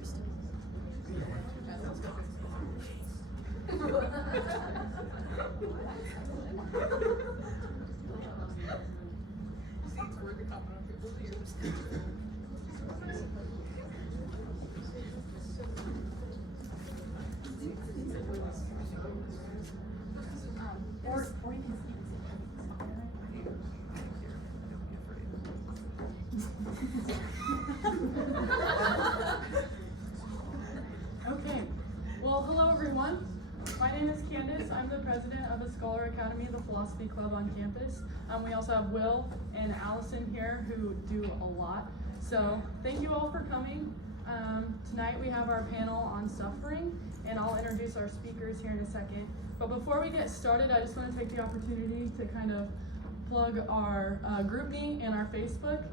first. Or you can Okay, well, hello everyone. My name is Candace. I'm the president of the Scholar Academy, the philosophy club on campus. We also have Will and Allison here who do a lot. So thank you all for coming. Tonight we have our panel on suffering, and I'll introduce our speakers here in a second. But before we get started, I just want to take the opportunity to kind of plug our GroupMe and our Facebook.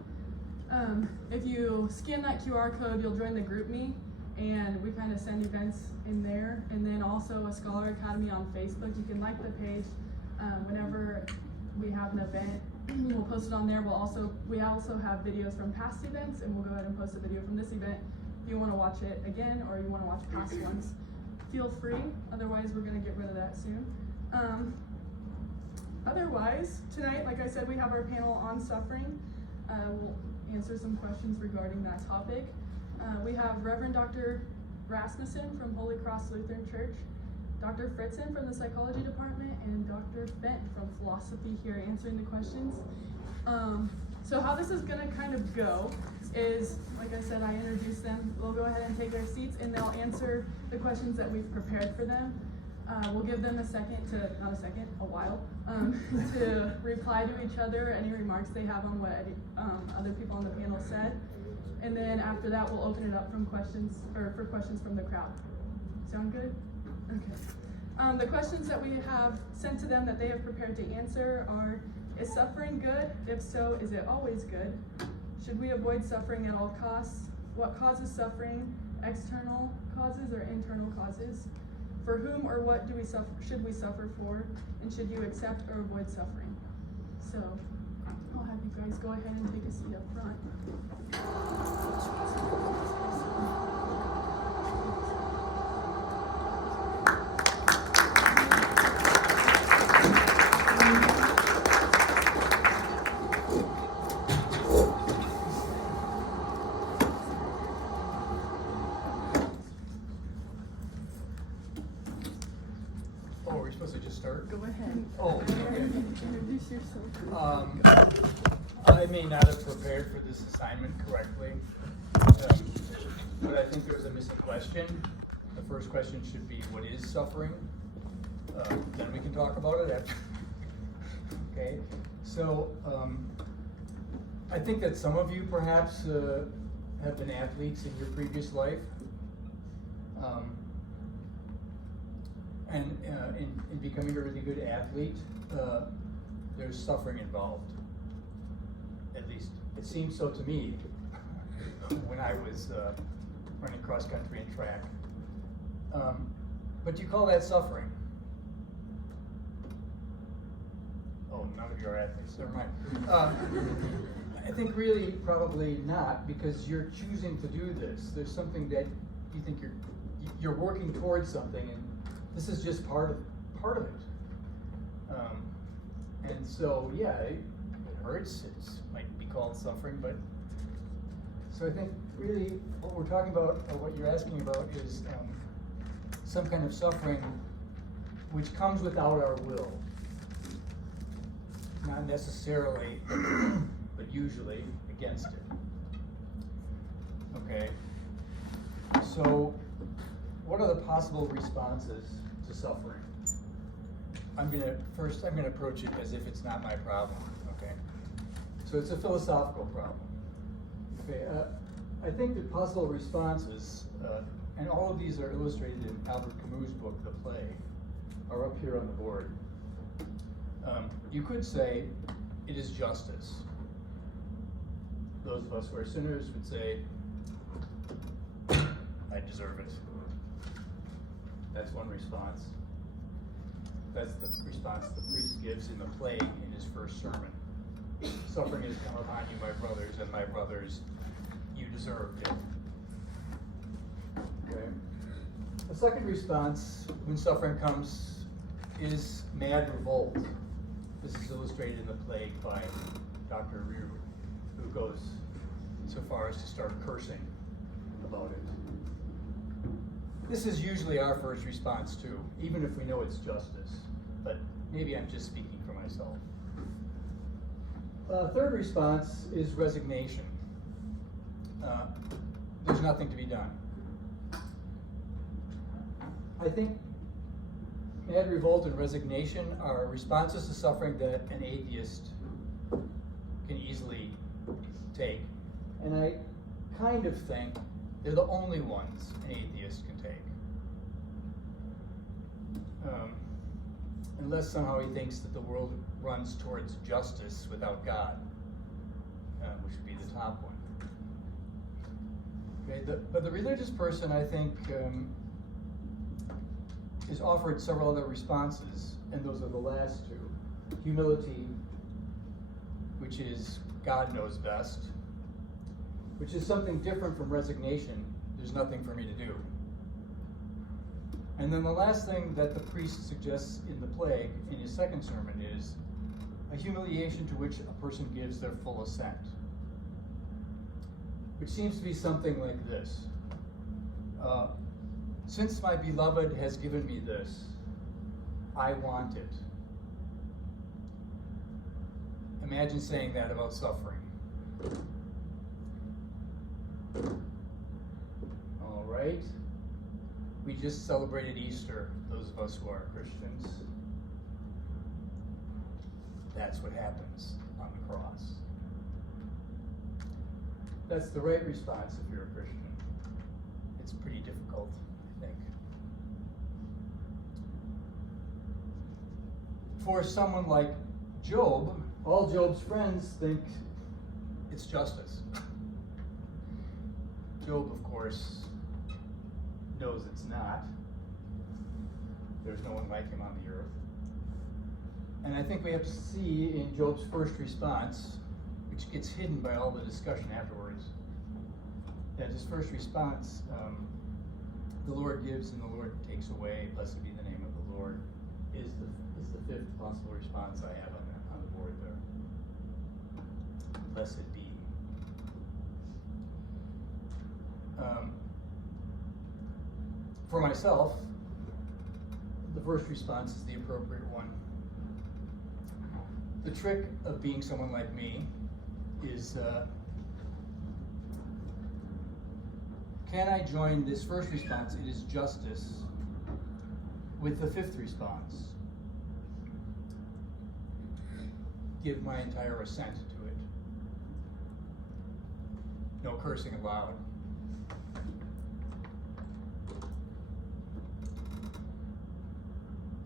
If you scan that QR code, you'll join the GroupMe, and we kind of send events in there. And then also a Scholar Academy on Facebook. You can like the page. Whenever we have an event, we'll post it on there. We also have videos from past events, and we'll go ahead and post a video from this event if you want to watch it again or you want to watch past ones. Feel free. Otherwise, we're going to get rid of that soon. Otherwise, tonight, like I said, we have our panel on suffering. We'll answer some questions regarding that topic. We have Reverend Dr. Rasmussen from Holy Cross Lutheran Church, Dr. Fritzen from the Psychology Department, and Dr. Bent from Philosophy here answering the questions. So how this is going to kind of go is, like I said, I introduce them. We'll go ahead and take their seats, and they'll answer the questions that we've prepared for them. We'll give them a while, to reply to each other, any remarks they have on what other people on the panel said. And then after that, we'll open it up for questions from the crowd. Sound good? Okay. The questions that we have sent to them that they have prepared to answer are, is suffering good? If so, is it always good? Should we avoid suffering at all costs? What causes suffering? External causes or internal causes? For whom or what should we suffer for? And should you accept or avoid suffering? So I'll have you guys go ahead and take a seat up front. Oh, are we supposed to just start? Go ahead. Oh, okay. Introduce yourself. I may not have prepared for this assignment correctly, but I think there was a missing question. The first question should be, what is suffering? Then we can talk about it after. Okay, so I think that some of you perhaps have been athletes in your previous life. And in becoming a really good athlete, there's suffering involved. At least it seems so to me when I was running cross country and track. But do you call that suffering? Oh, none of you are athletes, never mind. I think really probably not, because you're choosing to do this. There's something that you think you're working towards something, and this is just part of it. And so, yeah, it hurts. It might be called suffering, but so I think really what we're talking about, or what you're asking about, is some kind of suffering which comes without our will. Not necessarily, but usually against it. Okay. So, what are the possible responses to suffering? I'm gonna approach it as if it's not my problem, okay? So it's a philosophical problem. Okay, I think the possible responses, and all of these are illustrated in Albert Camus' book, The Play, are up here on the board. You could say it is justice. Those of us who are sinners would say, I deserve it. That's one response. That's the response the priest gives in the play in his first sermon. Suffering has come upon you, my brothers, and my brothers, you deserved it. Okay. The second response when suffering comes is mad revolt. This is illustrated in the plague by Dr. Rear, who goes so far as to start cursing about it. This is usually our first response too, even if we know it's justice, but maybe I'm just speaking for myself. Third response is resignation. There's nothing to be done. I think mad revolt and resignation are responses to suffering that an atheist can easily take. And I kind of think they're the only ones an atheist can take. Unless somehow he thinks that the world runs towards justice without God, which would be the top one. Okay, but the religious person, I think, is offered several other responses, and those are the last two. Humility, which is God knows best, which is something different from resignation. There's nothing for me to do. And then the last thing that the priest suggests in the plague, in his second sermon, is a humiliation to which a person gives their full assent, which seems to be something like this. Since my beloved has given me this, I want it. Imagine saying that about suffering. All right. We just celebrated Easter, those of us who are Christians. That's what happens on the cross. That's the right response if you're a Christian. It's pretty difficult, I think. For someone like Job, all Job's friends think it's justice. Job, of course, knows it's not. There's no one like him on the earth. And I think we have to see in Job's first response, which gets hidden by all the discussion afterwards, that his first response, the Lord gives and the Lord takes away, blessed be the name of the Lord, is the fifth possible response I have on the board there. Blessed be. For myself, the first response is the appropriate one. The trick of being someone like me is, can I join this first response, it is justice, with the fifth response? Give my entire assent to it. No cursing allowed.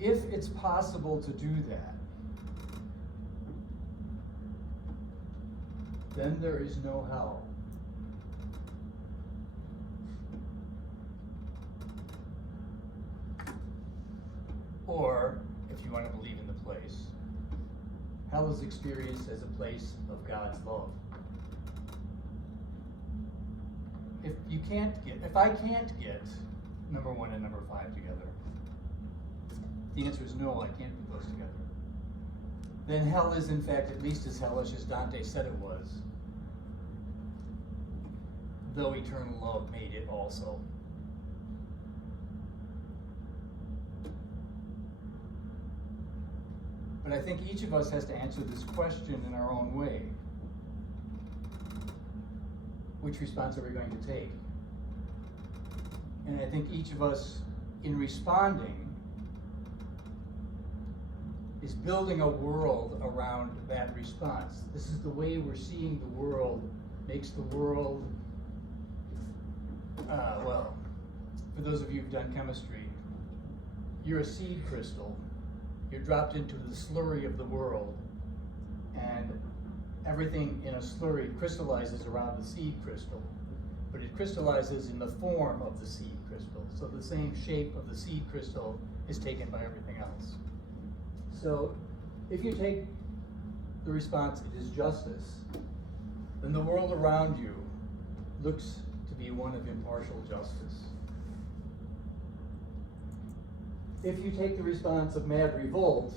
If it's possible to do that, then there is no hell. Or, if you want to believe in the place, hell is experienced as a place of God's love. If I can't get number 1 and number 5 together, the answer is no, I can't put those together. Then hell is in fact at least as hellish as Dante said it was, though eternal love made it also. But I think each of us has to answer this question in our own way. Which response are we going to take? And I think each of us, in responding, is building a world around that response. This is the way we're seeing the world, makes the world, well, for those of you who've done chemistry, you're a seed crystal. You're dropped into the slurry of the world, and everything in a slurry crystallizes around the seed crystal, but it crystallizes in the form of the seed crystal. So the same shape of the seed crystal is taken by everything else. So if you take the response, it is justice, then the world around you looks to be one of impartial justice. If you take the response of mad revolt,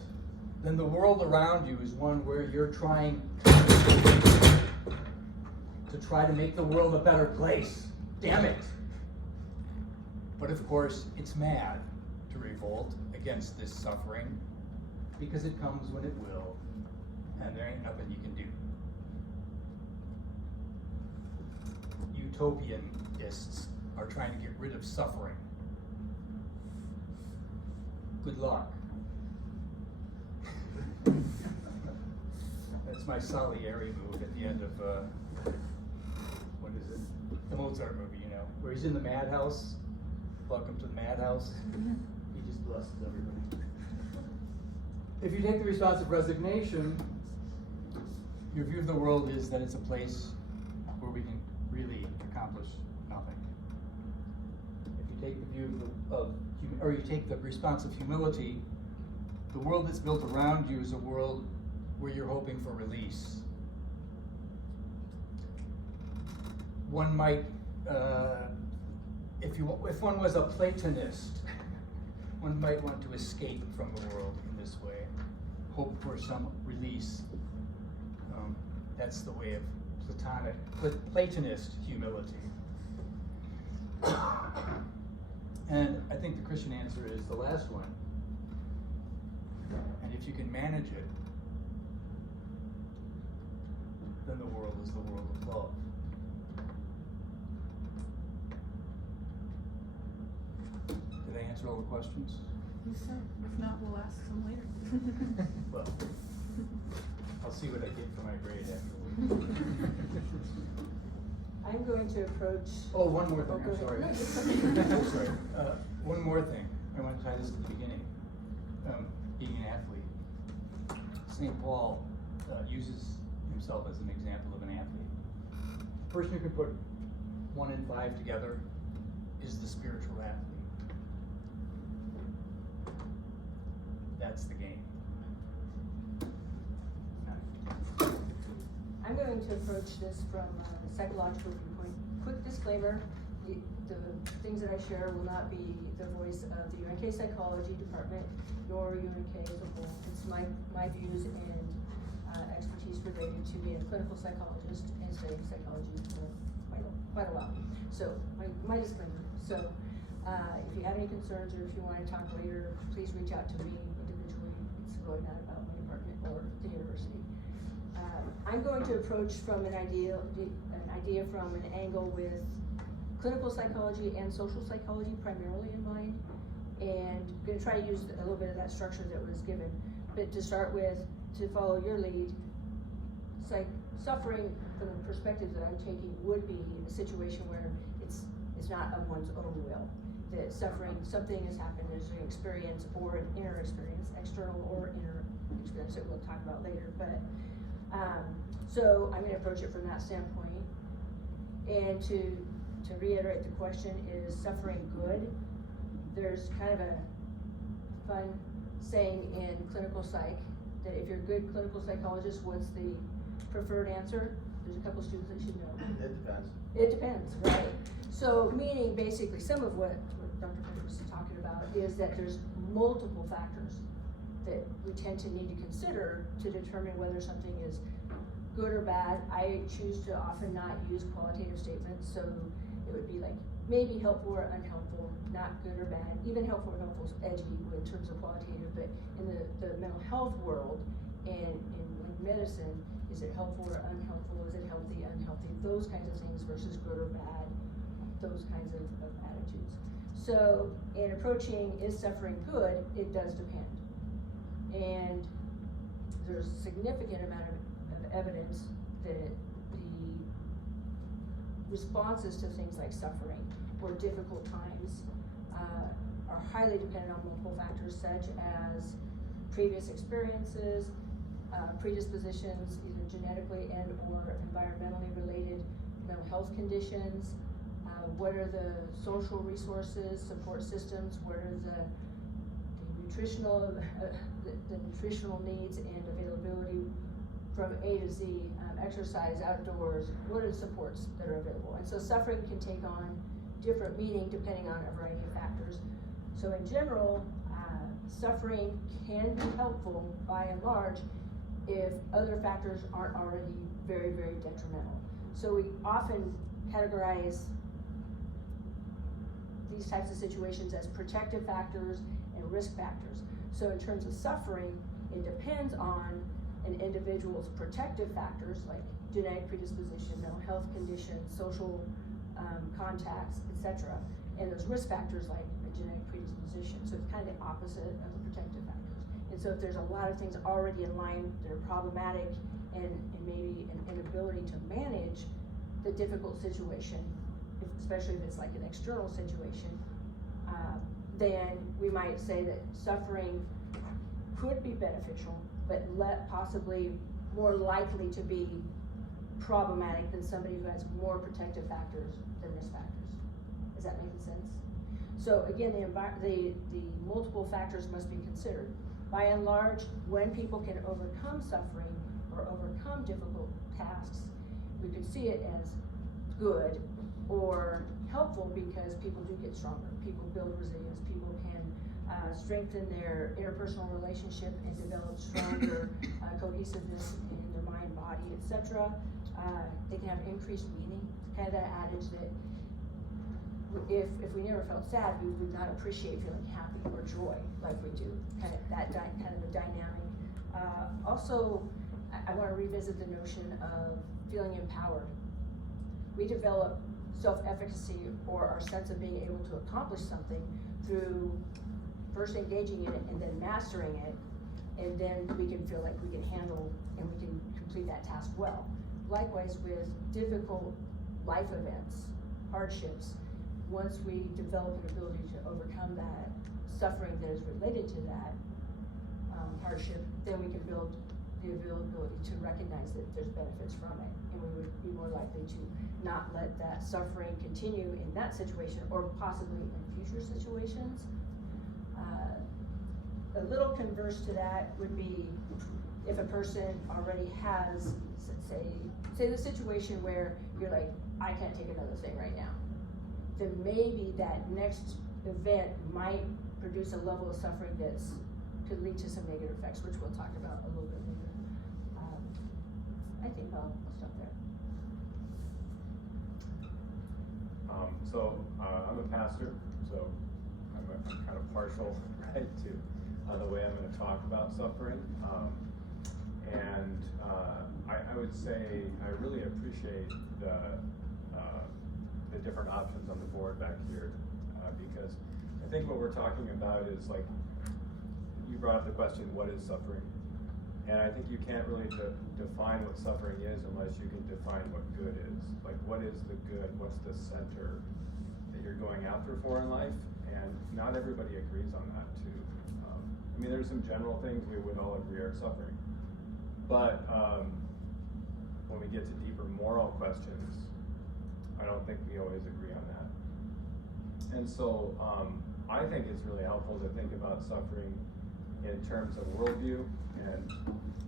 then the world around you is one where you're trying to try to make the world a better place. Damn it! But of course, it's mad to revolt against this suffering because it comes when it will, and there ain't nothing you can do. Utopianists are trying to get rid of suffering. Good luck. That's my Salieri move at the end of, what is it? The Mozart movie, you know, where he's in the madhouse. Welcome to the madhouse. He just blesses everybody. If you take the response of resignation, your view of the world is that it's a place where we can really accomplish nothing. If you take the view or you take the response of humility, the world that's built around you is a world where you're hoping for release. One might, if one was a Platonist, one might want to escape from the world in this way, hope for some release. That's the way of Platonist humility. And I think the Christian answer is the last one. And if you can manage it, then the world is the world of love. Did I answer all the questions? So, if not, we'll ask some later. Well, I'll see what I get for my grade afterwards. I'm going to approach. Oh, one more thing, Oh, go I'm sorry. ahead. No, it's okay. I'm sorry. One more thing. I want to tie this at the beginning. Being an athlete. St. Paul uses himself as an example of an athlete. The person who can put 1 and 5 together is the spiritual athlete. That's the game. I'm going to approach this from a psychological viewpoint. Quick disclaimer, the things that I share will not be the voice of the UNK Psychology Department, nor UNK as a whole. It's my views and expertise related to being a clinical psychologist and studying psychology for quite a while. So, my disclaimer. So, if you have any concerns or if you want to talk later, please reach out to me individually. It's really not about my department or the university. I'm going to approach from an idea from an angle with clinical psychology and social psychology primarily in mind, and I'm going to try to use a little bit of that structure that was given. But to start with, to follow your lead, suffering from the perspective that I'm taking would be a situation where it's not of one's own will. That suffering, something has happened, there's an experience or an inner experience, external or inner experience that we'll talk about later. But so I'm going to approach it from that standpoint. And to reiterate the question, is suffering good? There's kind of a fun saying in clinical psych that if you're a good clinical psychologist, what's the preferred answer? There's a couple students that should know. It depends. It depends, right? So meaning basically some of what Dr. Finch was talking about is that there's multiple factors that we tend to need to consider to determine whether something is good or bad. I choose to often not use qualitative statements, so it would be like maybe helpful or unhelpful, not good or bad. Even helpful or unhelpful is edgy in terms of qualitative, but in the mental health world and in medicine, is it helpful or unhelpful? Is it healthy, unhealthy? Those kinds of things versus good or bad, those kinds of attitudes. So in approaching is suffering good, it does depend. And there's a significant amount of evidence that the responses to things like suffering or difficult times are highly dependent on multiple factors such as previous experiences, predispositions, either genetically and or environmentally related mental health conditions, what are the social resources, support systems, what are the nutritional needs and availability from A to Z, exercise, outdoors, what are the supports that are available? And so suffering can take on different meaning depending on a variety of factors. So in general, suffering can be helpful by and large if other factors aren't already very, very detrimental. So we often categorize these types of situations as protective factors and risk factors. So in terms of suffering, it depends on an individual's protective factors like genetic predisposition, mental health conditions, social contacts, etc. And those risk factors like a genetic predisposition. So it's kind of the opposite of the protective factors. And so if there's a lot of things already in line that are problematic and maybe an inability to manage the difficult situation, especially if it's like an external situation, then we might say that suffering could be beneficial, but possibly more likely to be problematic than somebody who has more protective factors than risk factors. Is that making sense? So again, the multiple factors must be considered. By and large, when people can overcome suffering or overcome difficult tasks, we could see it as good or helpful because people do get stronger. People build resilience. People can strengthen their interpersonal relationship and develop stronger cohesiveness in their mind, body, etc. They can have increased meaning. It's kind of that adage that if we never felt sad, we would not appreciate feeling happy or joy like we do. Kind of that kind of a dynamic. Also, I want to revisit the notion of feeling empowered. We develop self-efficacy or our sense of being able to accomplish something through first engaging in it and then mastering it, and then we can feel like we can handle and we can complete that task well. Likewise with difficult life events, hardships, once we develop an ability to overcome that suffering that is related to that hardship, then we can build the ability to recognize that there's benefits from it, and we would be more likely to not let that suffering continue in that situation or possibly in future situations. A little converse to that would be if a person already has, say the situation where you're like, I can't take another thing right now, then maybe that next event might produce a level of suffering that's could lead to some negative effects, which we'll talk about a little bit later. I think I'll stop there. I'm a pastor, so I'm kind of partial, right, to the way I'm going to talk about suffering. I would say I really appreciate the different options on the board back here, because I think what we're talking about is, like, you brought up the question, what is suffering? And I think you can't really define what suffering is unless you can define what good is. Like, what is the good? What's the center that you're going after for in life? And not everybody agrees on that too. I mean, there's some general things we would all agree are suffering. But when we get to deeper moral questions, I don't think we always agree on that. And so I think it's really helpful to think about suffering in terms of worldview. And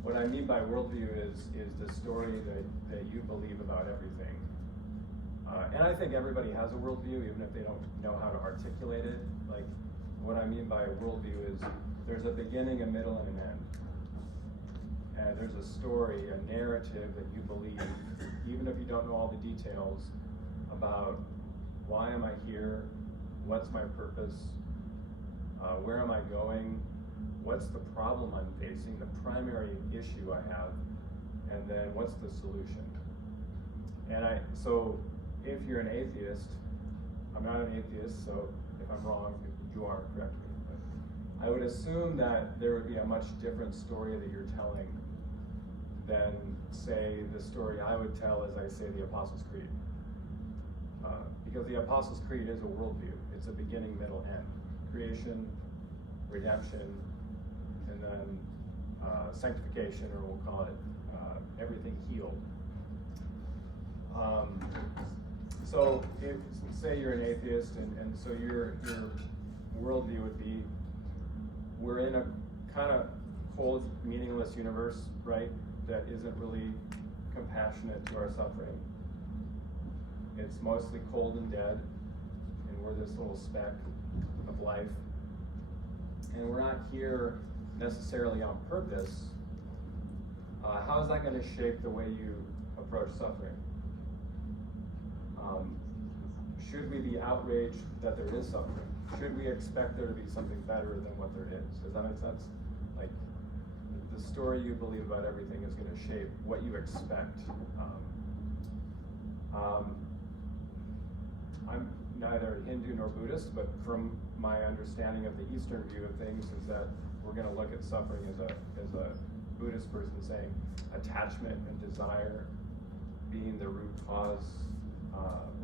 what I mean by worldview is the story that you believe about everything. And I think everybody has a worldview, even if they don't know how to articulate it. Like, what I mean by a worldview is there's a beginning, a middle, and an end. And there's a story, a narrative that you believe, even if you don't know all the details, about why am I here, what's my purpose, where am I going, what's the problem I'm facing, the primary issue I have, and then what's the solution. And so if you're an atheist, I'm not an atheist, so if I'm wrong, if you are, correct me. But I would assume that there would be a much different story that you're telling than, say, the story I would tell as I say the Apostles' Creed. Because the Apostles' Creed is a worldview. It's a beginning, middle, end. Creation, redemption, and then sanctification, or we'll call it everything healed. So if, say you're an atheist, and so your worldview would be, we're in a kind of cold, meaningless universe, right, that isn't really compassionate to our suffering. It's mostly cold and dead, and we're this little speck of life. and we're not here necessarily on purpose, how is that going to shape the way you approach suffering? Should we be outraged that there is suffering? Should we expect there to be something better than what there is? Does that make sense? Like, the story you believe about everything is going to shape what you expect. I'm neither Hindu nor Buddhist, but from my understanding of the Eastern view of things is that we're going to look at suffering as a Buddhist person saying attachment and desire being the root cause,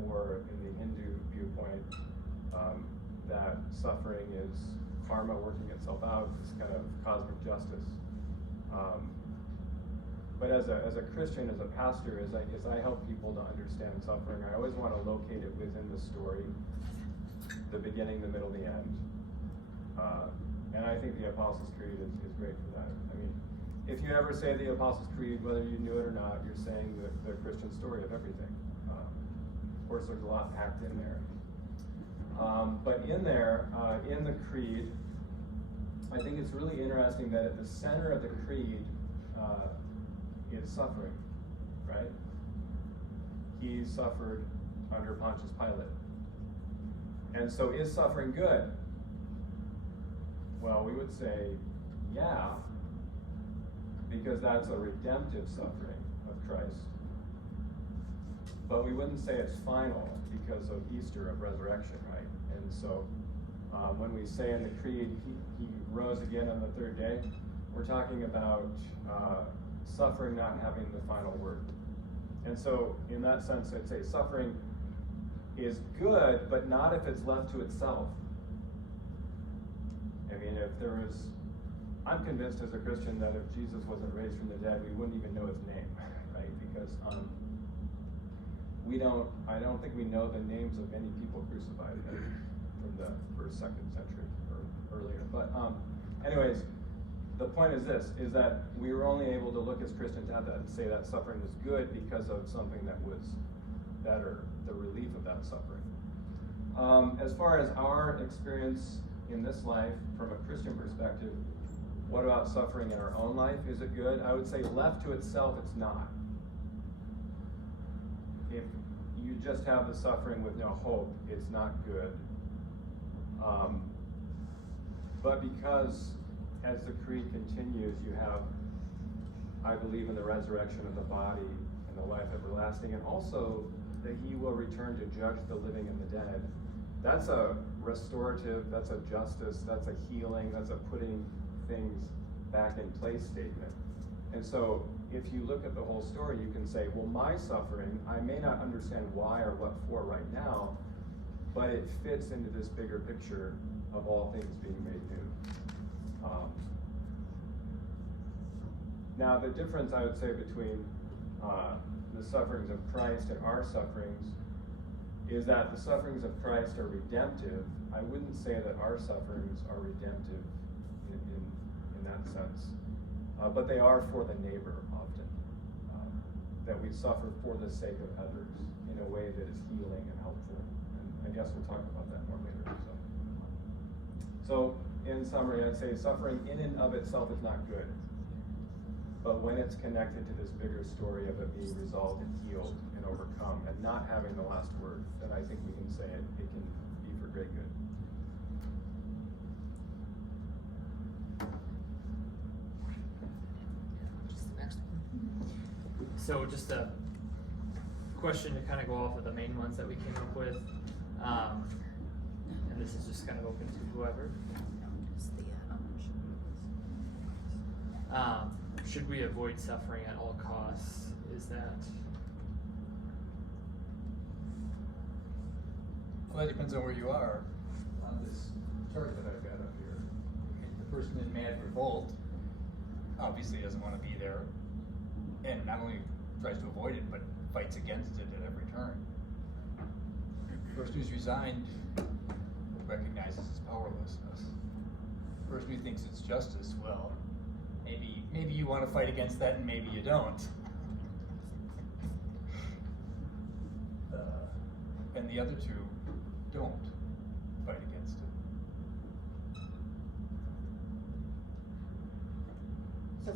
or in the Hindu viewpoint, that suffering is karma working itself out, this kind of cosmic justice. But as a Christian, as a pastor, as I help people to understand suffering, I always want to locate it within the story, the beginning, the middle, the end. And I think the Apostles' Creed is great for that. I mean, if you ever say the Apostles' Creed, whether you knew it or not, you're saying the Christian story of everything. Of course, there's a lot packed in there. But in there, in the Creed, I think it's really interesting that at the center of the Creed is suffering, right? He suffered under Pontius Pilate. And so is suffering good? Well, we would say, yeah, because that's a redemptive suffering of Christ. But we wouldn't say it's final because of Easter, of resurrection, right? And so when we say in the Creed, he rose again on the third day, we're talking about suffering not having the final word. And so in that sense, I'd say suffering is good, but not if it's left to itself. I mean, I'm convinced as a Christian that if Jesus wasn't raised from the dead, we wouldn't even know his name, right? Because I don't think we know the names of many people crucified from the first, second century or earlier. But anyways, the point is this, is that we were only able to look as Christians at that and say that suffering was good because of something that was better, the relief of that suffering. As far as our experience in this life, from a Christian perspective, what about suffering in our own life? Is it good? I would say left to itself, it's not. If you just have the suffering with no hope, it's not good. But because as the Creed continues, you have, I believe in the resurrection of the body and the life everlasting, and also that he will return to judge the living and the dead. That's a restorative, that's a justice, that's a healing, that's a putting things back in place statement. And so if you look at the whole story, you can say, well, my suffering, I may not understand why or what for right now, but it fits into this bigger picture of all things being made new. Now, the difference I would say between the sufferings of Christ and our sufferings is that the sufferings of Christ are redemptive. I wouldn't say that our sufferings are redemptive in that sense, but they are for the neighbor often, that we suffer for the sake of others in a way that is healing and helpful. And I guess we'll talk about that more later. So in summary, I'd say suffering in and of itself is not good. But when it's connected to this bigger story of it being resolved and healed and overcome and not having the last word, then I think we can say it can be for great good. Just the next one. So just a question to kind of go off of the main ones that we came up with. And this is just kind of open to whoever. Should we avoid suffering at all costs? Is that? Well, that depends on where you are on this chart that I've got up here. The person in mad revolt obviously doesn't want to be there, and not only tries to avoid it, but fights against it at every turn. The person who's resigned recognizes his powerlessness. The person who thinks it's justice, well, maybe you want to fight against that, and maybe you don't. And the other two don't fight against it.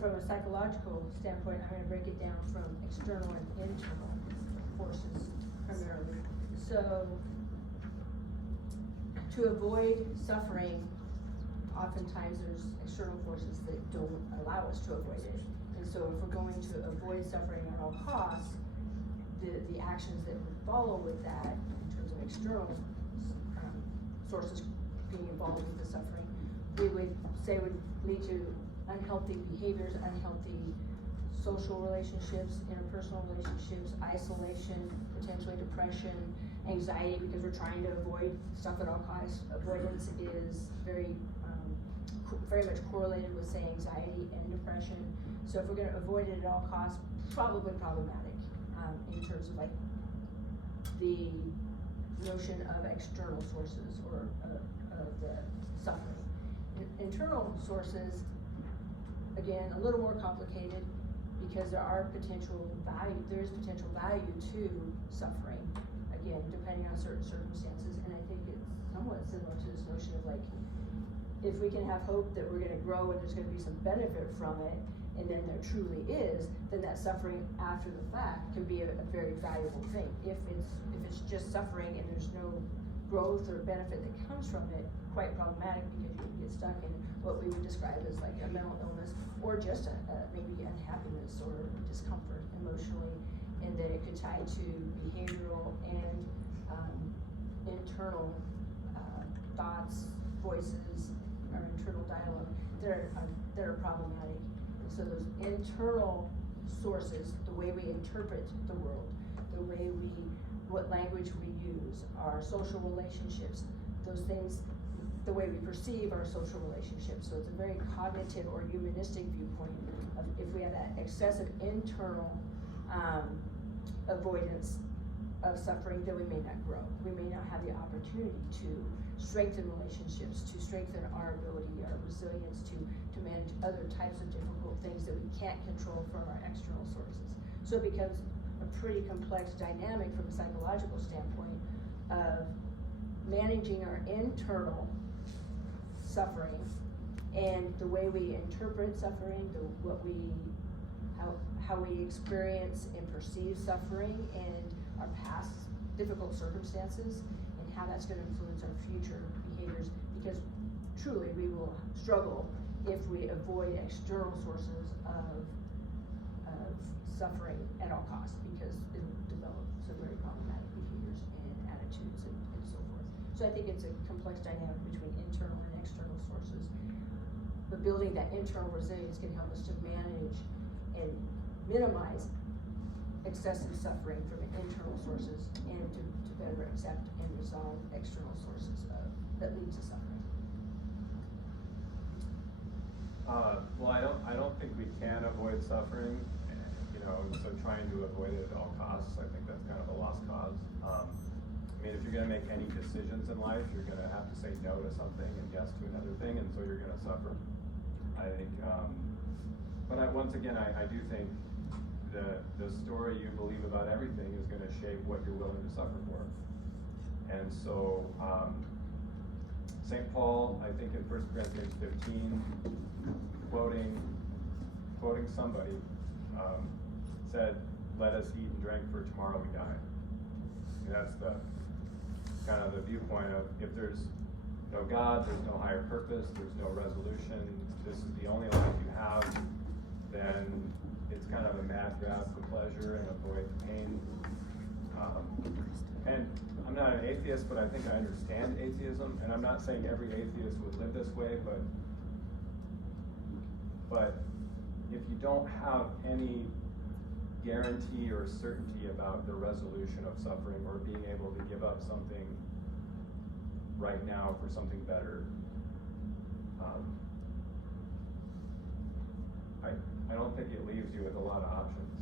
from a psychological standpoint, I'm gonna break it down from external and internal forces primarily. So, to avoid suffering, oftentimes there's external forces that don't allow us to avoid it. And so if we're going to avoid suffering at all costs, the actions that would follow with that, in terms of external sources being involved with the suffering, we would say would lead to unhealthy behaviors, unhealthy social relationships, interpersonal relationships, isolation, potentially depression, anxiety, because we're trying to avoid stuff at all costs. Avoidance is very much correlated with, say, anxiety and depression. So if we're gonna avoid it at all costs, probably problematic, in terms of like the notion of external sources or of the suffering. Internal sources, again, a little more complicated because there is potential value to suffering, again, depending on certain circumstances, and I think it's somewhat similar to this notion of like, if we can have hope that we're gonna grow and there's gonna be some benefit from it, and then there truly is, then that suffering after the fact can be a very valuable thing. If it's just suffering and there's no growth or benefit that comes from it, quite problematic because you can get stuck in what we would describe as like a mental illness or just maybe unhappiness or discomfort emotionally, and then it could tie to behavioral and internal thoughts, voices, or internal dialogue that are problematic. And so those internal sources, the way we interpret the world, what language we use, our social relationships, those things, the way we perceive our social relationships. So it's a very cognitive or humanistic viewpoint of if we have that excessive internal avoidance of suffering, then we may not grow. We may not have the opportunity to strengthen relationships, to strengthen our ability, our resilience to manage other types of difficult things that we can't control from our external sources. So it becomes a pretty complex dynamic from a psychological standpoint of managing our internal suffering and the way we interpret suffering, how we experience and perceive suffering and our past difficult circumstances, and how that's going to influence our future behaviors, because truly we will struggle if we avoid external sources of suffering at all costs, because it will develop some very problematic behaviors and attitudes and so forth. So I think it's a complex dynamic between internal and external sources, but building that internal resilience can help us to manage and minimize excessive suffering from internal sources and to better accept and resolve external sources that lead to suffering. Well, I don't think we can avoid suffering, so trying to avoid it at all costs, I think that's kind of a lost cause. I mean, if you're gonna make any decisions in life, you're gonna have to say no to something and yes to another thing, and so you're gonna suffer. I think, but once again, I do think the story you believe about everything is gonna shape what you're willing to suffer for. And so, St. Paul, I think in 1 Corinthians 15, quoting somebody, said, "Let us eat and drink, for tomorrow we die." And that's the kind of the viewpoint of, if there's no God, there's no higher purpose, there's no resolution, this is the only life you have, then it's kind of a mad grab for pleasure and avoid the pain. And I'm not an atheist, but I think I understand atheism, and I'm not saying every atheist would live this way, but if you don't have any guarantee or certainty about the resolution of suffering or being able to give up something right now for something better, I don't think it leaves you with a lot of options.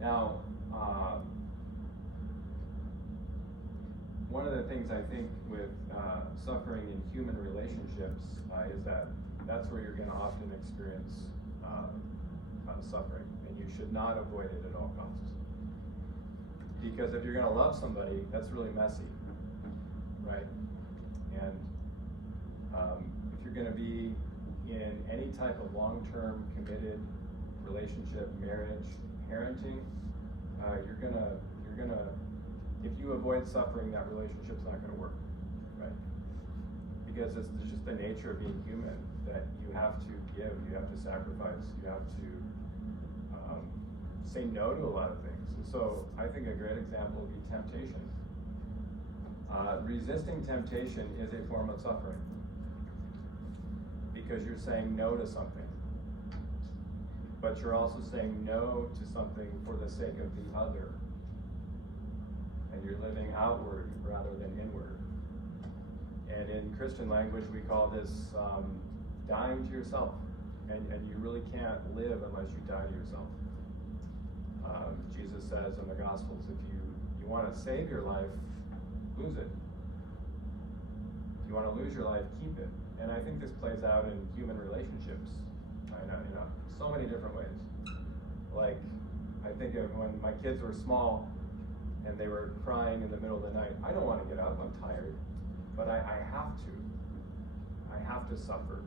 Now, one of the things I think with suffering in human relationships is that that's where you're going to often experience suffering, and you should not avoid it at all costs. Because if you're going to love somebody, that's really messy, right? And if you're going to be, in any type of long-term committed relationship, marriage, parenting, you're gonna, if you avoid suffering, that relationship's not gonna work, right? Because it's just the nature of being human, that you have to give, you have to sacrifice, you have to say no to a lot of things. And so I think a great example would be temptation. Resisting temptation is a form of suffering because you're saying no to something, but you're also saying no to something for the sake of the other, and you're living outward rather than inward. And in Christian language, we call this dying to yourself, and you really can't live unless you die to yourself. Jesus says in the Gospels, if you want to save your life, lose it. If you want to lose your life, keep it. And I think this plays out in human relationships, so many different ways. Like, I think of when my kids were small and they were crying in the middle of the night. I don't want to get up, I'm tired, but I have to. I have to suffer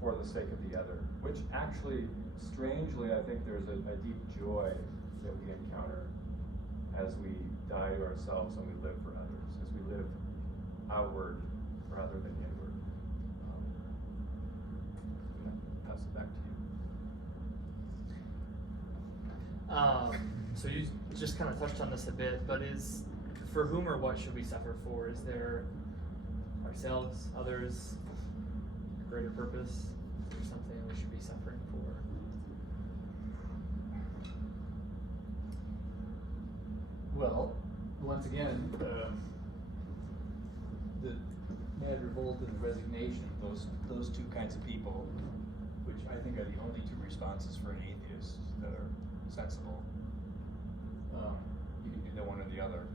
for the sake of the other, which actually, strangely, I think there's a deep joy that we encounter as we die to ourselves and we live for others, as we live outward rather than inward. Pass it back to you. So you just kind of touched on this a bit, but for whom or what should we suffer for? Is there ourselves, others, a greater purpose? Is there something we should be suffering for? Well, once again, the mad revolt and the resignation, those two kinds of people, which I think are the only two responses for an atheist that are sensible. You can do the one or the other.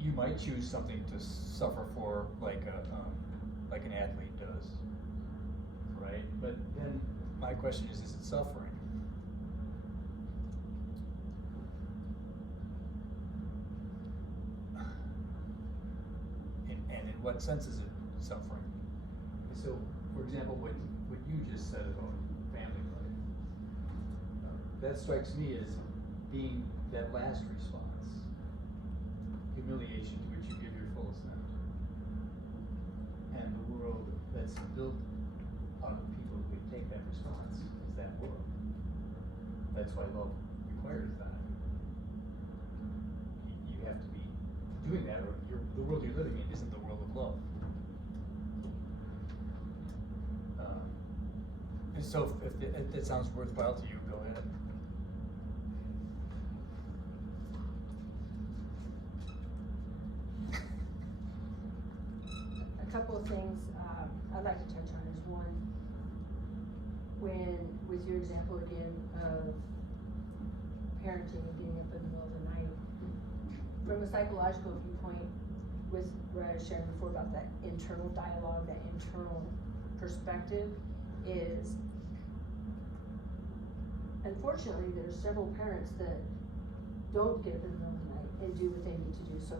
You might choose something to suffer for, like an athlete does, right? But then my question is it suffering? And in what sense is it suffering? So, for example, what you just said about family life, that strikes me as being that last response, humiliation to which you give your full assent, and the world that's built out of people who would take that response is that world. That's why love requires that. You have to be doing that, or the world you're living in isn't the world of love. And so, if that sounds worthwhile to you, go ahead. A couple of things I'd like to touch on is one, with your example again of parenting and getting up in the middle of the night, from a psychological viewpoint, with what I was sharing before about that internal dialogue, that internal perspective, is unfortunately there's several parents that don't get up in the middle of the night and do what they need to do. So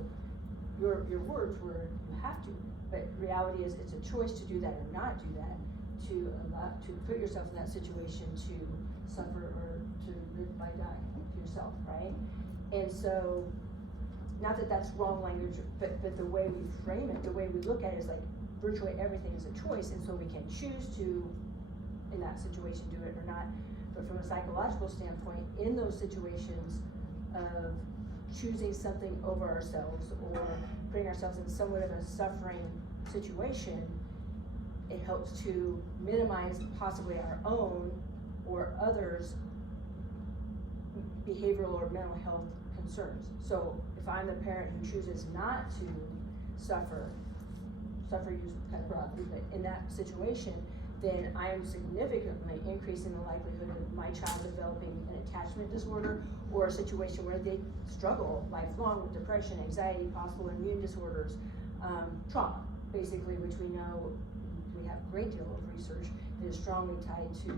your words were you have to, but reality is it's a choice to do that or not do that, to put yourself in that situation to suffer or to live by dying to yourself, right? And so, not that that's wrong language, but the way we frame it, the way we look at it is like virtually everything is a choice, and so we can choose to, in that situation, do it or not. But from a psychological standpoint, in those situations of choosing something over ourselves or putting ourselves in somewhat of a suffering situation, it helps to minimize possibly our own or others' behavioral or mental health concerns. So if I'm the parent who chooses not to suffer used kind of broadly, but in that situation, then I am significantly increasing the likelihood of my child developing an attachment disorder or a situation where they struggle lifelong with depression, anxiety, possible immune disorders, trauma, basically, which we know we have a great deal of research that is strongly tied to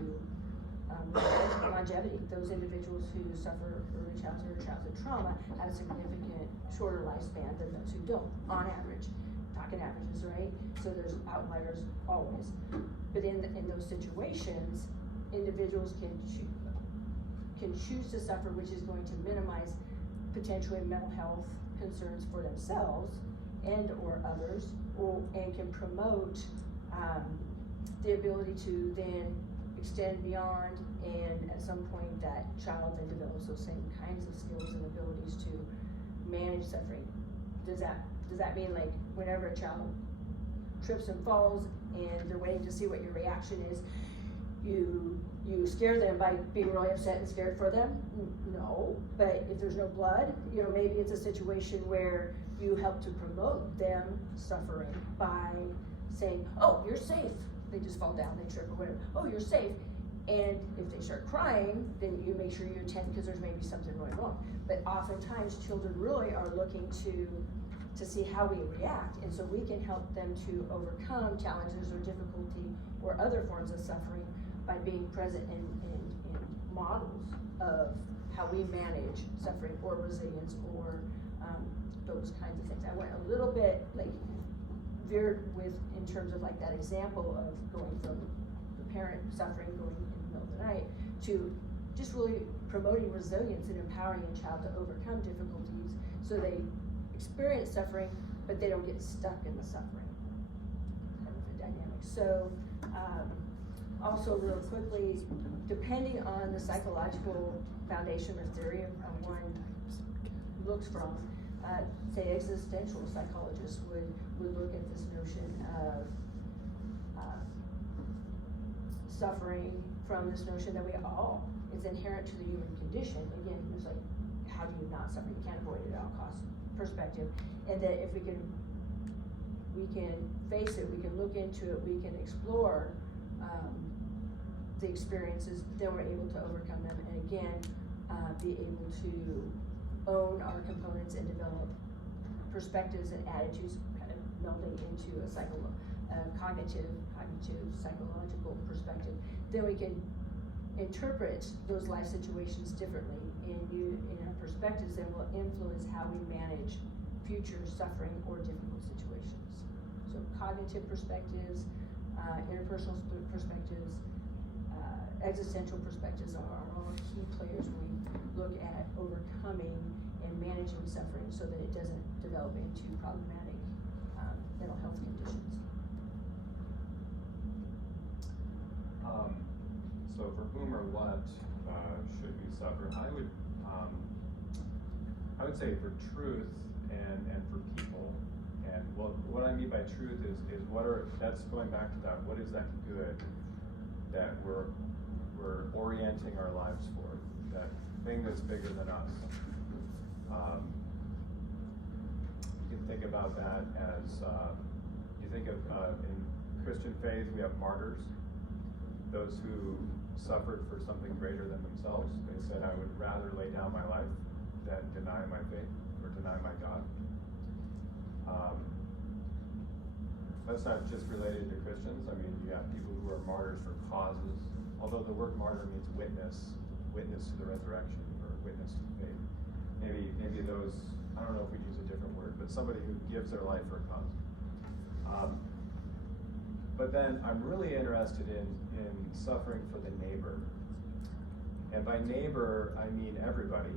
longevity. Those individuals who suffer early childhood or childhood trauma have a significant shorter lifespan than those who don't, on average. talking averages, right? So there's outliers always. But in those situations, individuals can choose to suffer, which is going to minimize potentially mental health concerns for themselves and or others, and can promote the ability to then extend beyond, and at some point that child then develops those same kinds of skills and abilities to manage suffering. Does that mean like whenever a child trips and falls and they're waiting to see what your reaction is, you scare them by being really upset and scared for them? No, but if there's no blood, maybe it's a situation where you help to promote them suffering by saying, oh, you're safe. They just fall down, they trip or whatever. Oh, you're safe. And if they start crying, then you make sure you attend because there's maybe something going wrong. But oftentimes children really are looking to see how we react, and so we can help them to overcome challenges or difficulty or other forms of suffering by being present in models of how we manage suffering or resilience or those kinds of things. I went a little bit veered in terms of that example of going from the parent suffering going in the middle of the night to just really promoting resilience and empowering a child to overcome difficulties so they experience suffering, but they don't get stuck in the suffering. Kind of a dynamic. So, also real quickly, depending on the psychological foundation or theory of one looks from, say existential psychologists would look at this notion of suffering from this notion that it's inherent to the human condition. Again, it's how do you not suffer? You can't avoid it at all costs perspective. And that if we can face it, we can look into it, we can explore the experiences, then we're able to overcome them, and again, be able to own our components and develop perspectives and attitudes, kind of melding into a cognitive, psychological perspective. Then we can interpret those life situations differently, and our perspectives then will influence how we manage future suffering or difficult situations. So cognitive perspectives, interpersonal perspectives, existential perspectives are all key players when we look at overcoming and managing suffering so that it doesn't develop into problematic mental health conditions. So for whom or what should we suffer? I would say for truth and for people. And what I mean by truth is that's going back to that, what is that good that we're orienting our lives for, that thing that's bigger than us. You can think about that as, you think of in Christian faith, we have martyrs, those who suffered for something greater than themselves. They said, I would rather lay down my life than deny my faith or deny my God. That's not just related to Christians. I mean, you have people who are martyrs for causes, although the word martyr means witness to the resurrection or witness to faith. Maybe those, I don't know if we'd use a different word, but somebody who gives their life for a cause. But then I'm really interested in suffering for the neighbor. And by neighbor, I mean everybody.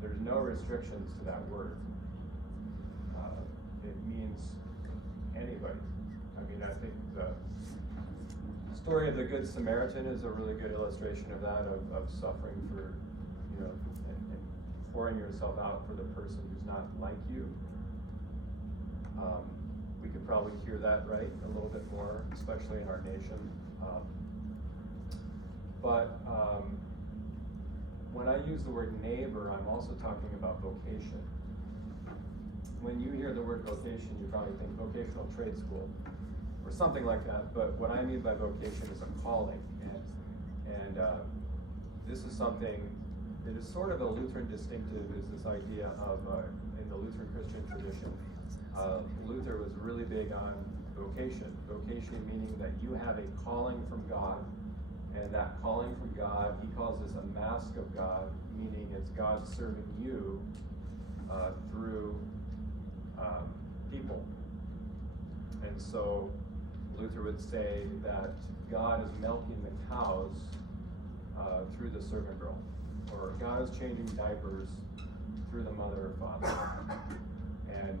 There's no restrictions to that word. It means anybody. I mean, I think the story of the Good Samaritan is a really good illustration of that, of suffering for, and pouring yourself out for the person who's not like you. We could probably hear that right a little bit more, especially in our nation. But when I use the word neighbor, I'm also talking about vocation. When you hear the word vocation, you probably think vocational trade school or something like that. But what I mean by vocation is a calling, and this is something that is sort of a Lutheran distinctive. Is this idea of in the Lutheran Christian tradition, Luther was really big on vocation. Vocation meaning that you have a calling from God, and that calling from God, he calls this a mask of God, meaning it's God serving you through people. And so Luther would say that God is milking the cows through the servant girl, or God is changing diapers through the mother or father. And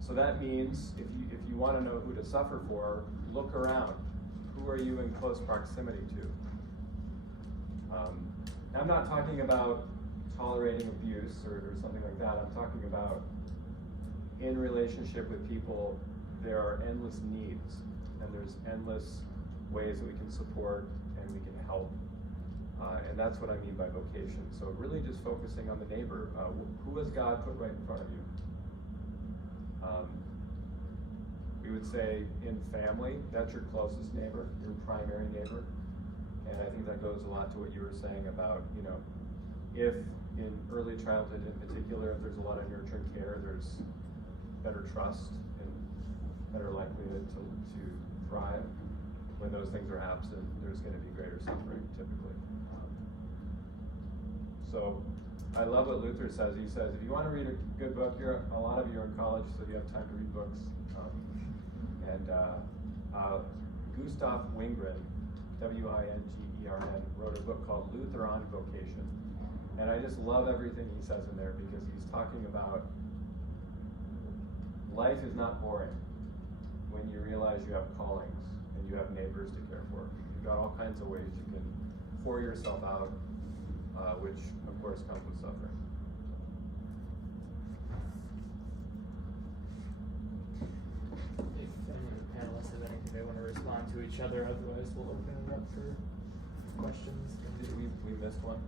so that means if you want to know who to suffer for, look around. Who are you in close proximity to? I'm not talking about tolerating abuse or something like that. I'm talking about in relationship with people, there are endless needs, and there's endless ways that we can support and we can help. And that's what I mean by vocation. So really just focusing on the neighbor. Who has God put right in front of you? We would say in family, that's your closest neighbor, your primary neighbor. And I think that goes a lot to what you were saying about, if in early childhood in particular, if there's a lot of nurturing care, there's better trust and better likelihood to thrive. When those things are absent, there's going to be greater suffering typically. So I love what Luther says. He says, if you want to read a good book, a lot of you are in college, so you have time to read books. Gustav Wingren, W-I-N-G-E-R-N, wrote a book called Luther on Vocation. And I just love everything he says in there because he's talking about life is not boring when you realize you have callings and you have neighbors to care for. You've got all kinds of ways you can pour yourself out, which of course comes with suffering. If any of the panelists have anything they want to respond to each other, otherwise we'll open it up for questions. Did we missed one?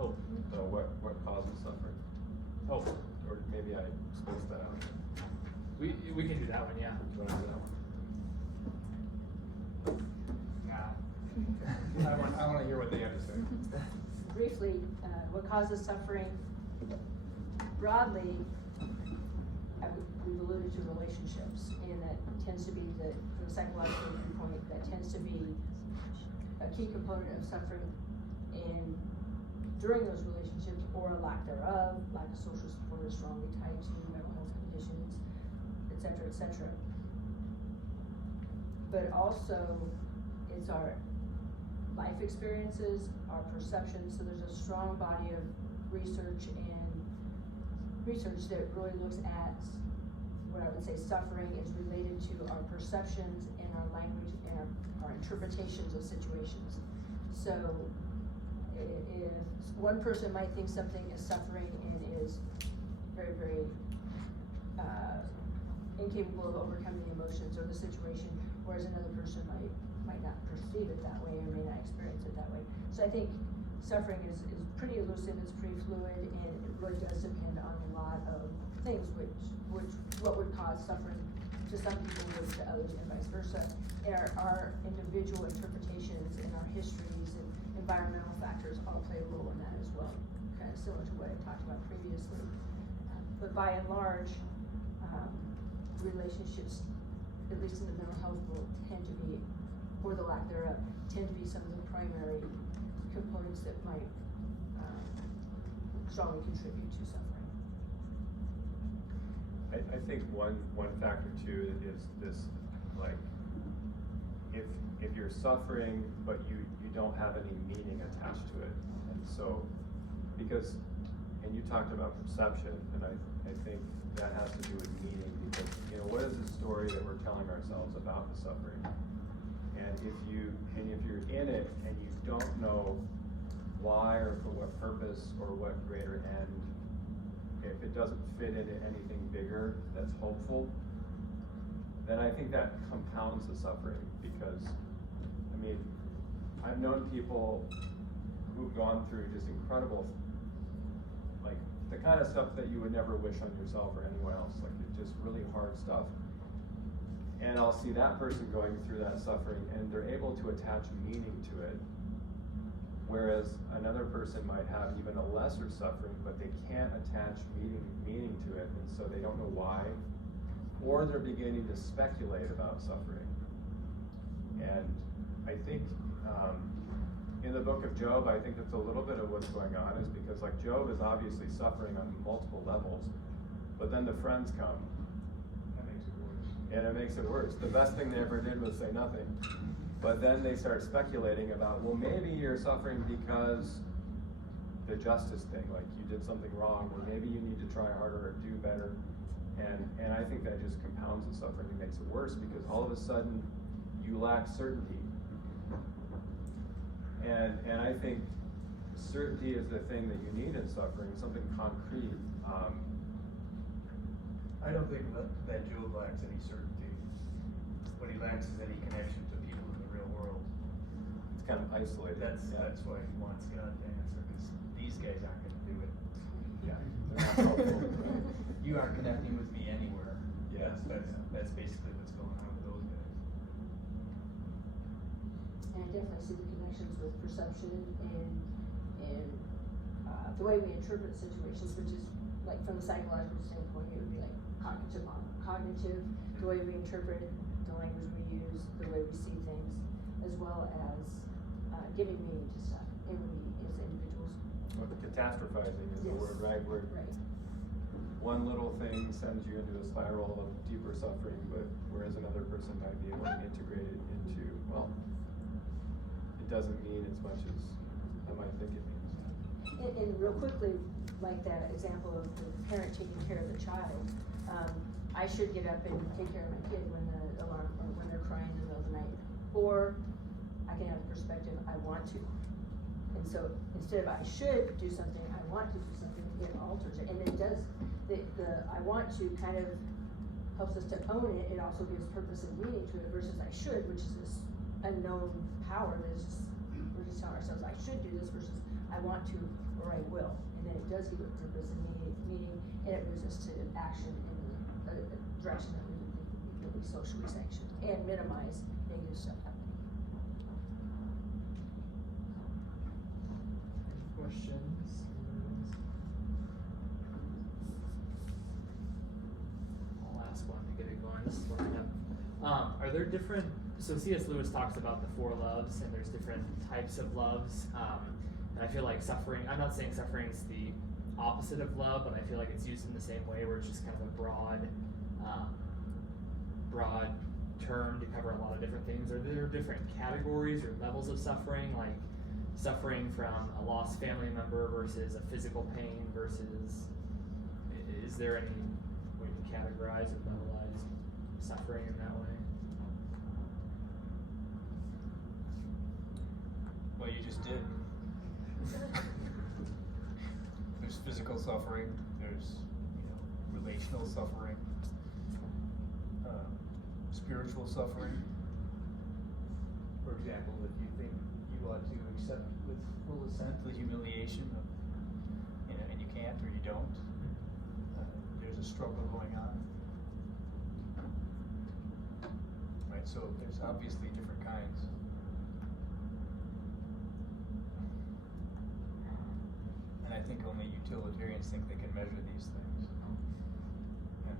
Oh, So what causes suffering? oh, Or maybe I spaced that out. we can do that one, yeah. Do you want to do that one? Nah. I want to hear what they have to say. Briefly, what causes suffering? Broadly, we've alluded to relationships, and that tends to be from a psychological viewpoint, that tends to be a key component of suffering during those relationships, or a lack thereof, lack of social support is strongly tied to mental health conditions, et cetera, but also it's our life experiences, our perceptions. So there's a strong body of research that really looks at what I would say suffering is related to our perceptions and our language and our interpretations of situations. So if one person might think something is suffering and is very, very incapable of overcoming the emotions or the situation, whereas another person might not perceive it that way or may not experience it that way. So I think suffering is pretty elusive, it's pretty fluid, and it really does depend on a lot of things, what would cause suffering to some people versus to others, and vice versa. And our individual interpretations and our histories and environmental factors all play a role in that as well, kind of similar to what I talked about previously. But by and large, relationships, at least in the mental health world, tend to be, or the lack thereof, tend to be some of the primary components that might strongly contribute to suffering. I think one factor too is this, like, if you're suffering but you don't have any meaning attached to it, and so and you talked about perception, and I think that has to do with meaning, because what is the story that we're telling ourselves about the suffering? And if you're in it and you don't know why or for what purpose or what greater end, if it doesn't fit into anything bigger that's hopeful, then I think that compounds the suffering. Because I've known people who've gone through just incredible, like the kind of stuff that you would never wish on yourself or anyone else, like just really hard stuff. And I'll see that person going through that suffering and they're able to attach meaning to it. Whereas another person might have even a lesser suffering, but they can't attach meaning to it, and so they don't know why, or they're beginning to speculate about suffering. And I think in the book of Job, I think that's a little bit of what's going on, is because like Job is obviously suffering on multiple levels, but then the friends come. That makes it worse. And it makes it worse. The best thing they ever did was say nothing. But then they start speculating about, well, maybe you're suffering because the justice thing, like you did something wrong, or maybe you need to try harder or do better. And I think that just compounds the suffering and makes it worse, because all of a sudden you lack certainty. And I think certainty is the thing that you need in suffering, something concrete. I don't think that Job lacks any certainty. What he lacks is any connection to people in the real world. It's kind of isolated. That's why he wants God to answer, because these guys aren't gonna do it. Yeah, they're not helpful. You aren't connecting with me anywhere. Yeah. That's basically what's going on with those guys. And I definitely see the connections with perception and the way we interpret situations, which is like from the psychological standpoint, it would be like cognitive, the way we interpret the language we use, the way we see things, as well as giving meaning to stuff, and we as individuals. Well, catastrophizing is the Yes. word, right? Where Right. one little thing sends you into a spiral of deeper suffering, but whereas another person might be able to integrate it into, well, it doesn't mean as much as I might think it means. And real quickly, like that example of the parent taking care of the child, I should get up and take care of my kid when the alarm, or when they're crying in the middle of the night. Or I can have the perspective, I want to. And so instead of I should do something, I want to do something, it alters it. And it does, the I want to kind of helps us to own it. It also gives purpose and meaning to it versus I should, which is this unknown power that is just, we're just telling ourselves, I should do this versus I want to or I will. And then it does give it purpose and meaning, and it moves us to action in a direction that we would think would be socially sanctioned and minimize negative stuff happening. Questions? I'll ask one to get it going. This is one I have. Are there different, so C.S. Lewis talks about the 4 loves, and there's different types of loves. And I feel like suffering, I'm not saying suffering is the opposite of love, but I feel like it's used in the same way, where it's just kind of a broad term to cover a lot of different things. Are there different categories or levels of suffering, like suffering from a lost family member versus a physical pain versus, is there any way to categorize or levelize suffering in that way? Well, you just did. There's physical suffering, there's, relational suffering, spiritual suffering. For example, if you think you ought to accept with full assent the humiliation of, and you can't or you don't, there's a struggle going on. Right, so there's obviously different kinds. And I think only utilitarians think they can measure these things. And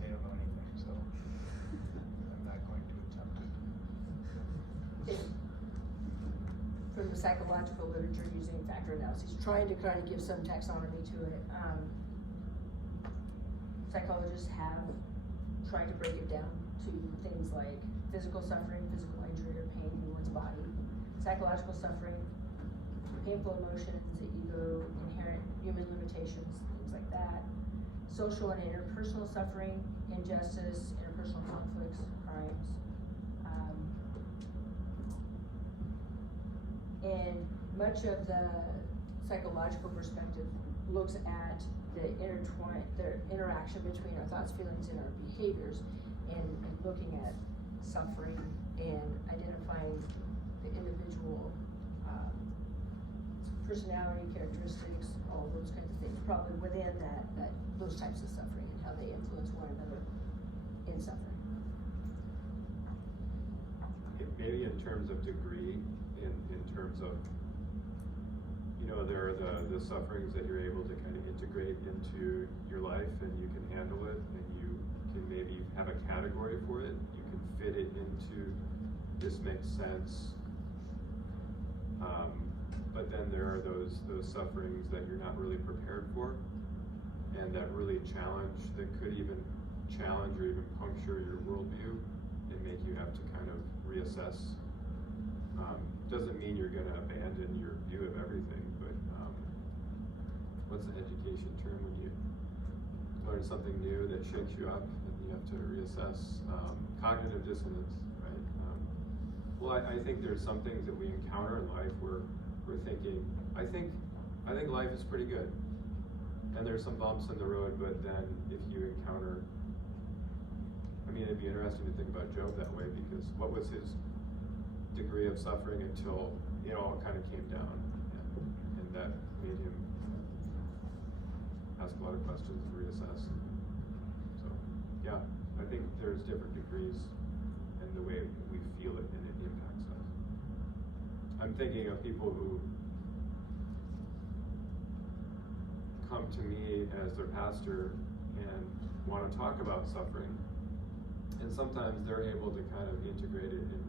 they don't know anything, so I'm not going to attempt it. From the psychological literature using factor analysis, trying to kind of give some taxonomy to it. Psychologists have tried to break it down to things like physical suffering, physical injury or pain in one's body, psychological suffering, painful emotions, the ego, inherent human limitations, things like that. Social and interpersonal suffering, injustice, interpersonal conflicts, crimes. And much of the psychological perspective looks at the interaction between our thoughts, feelings, and our behaviors, and looking at suffering and identifying the individual personality, characteristics, all those kinds of things, probably within those types of suffering and how they influence one another in suffering. Maybe in terms of degree, in terms of, there are the sufferings that you're able to kind of integrate into your life and you can handle it and you can maybe have a category for it. You can fit it into, this makes sense. But then there are those sufferings that you're not really prepared for, and that really that could even challenge or even puncture your worldview and make you have to kind of reassess. Doesn't mean you're gonna abandon your view of everything, but what's the education term when you learn something new that shakes you up and you have to reassess? Cognitive dissonance, right? Well, I think there's some things that we encounter in life where we're thinking, I think life is pretty good. And there's some bumps in the road, but then if you encounter, I mean, it'd be interesting to think about Job that way, because what was his degree of suffering until it all kind of came down, and that made him ask a lot of questions and reassess. So, yeah, I think there's different degrees in the way we feel it and it impacts us. I'm thinking of people who come to me as their pastor and want to talk about suffering, and sometimes they're able to kind of integrate it and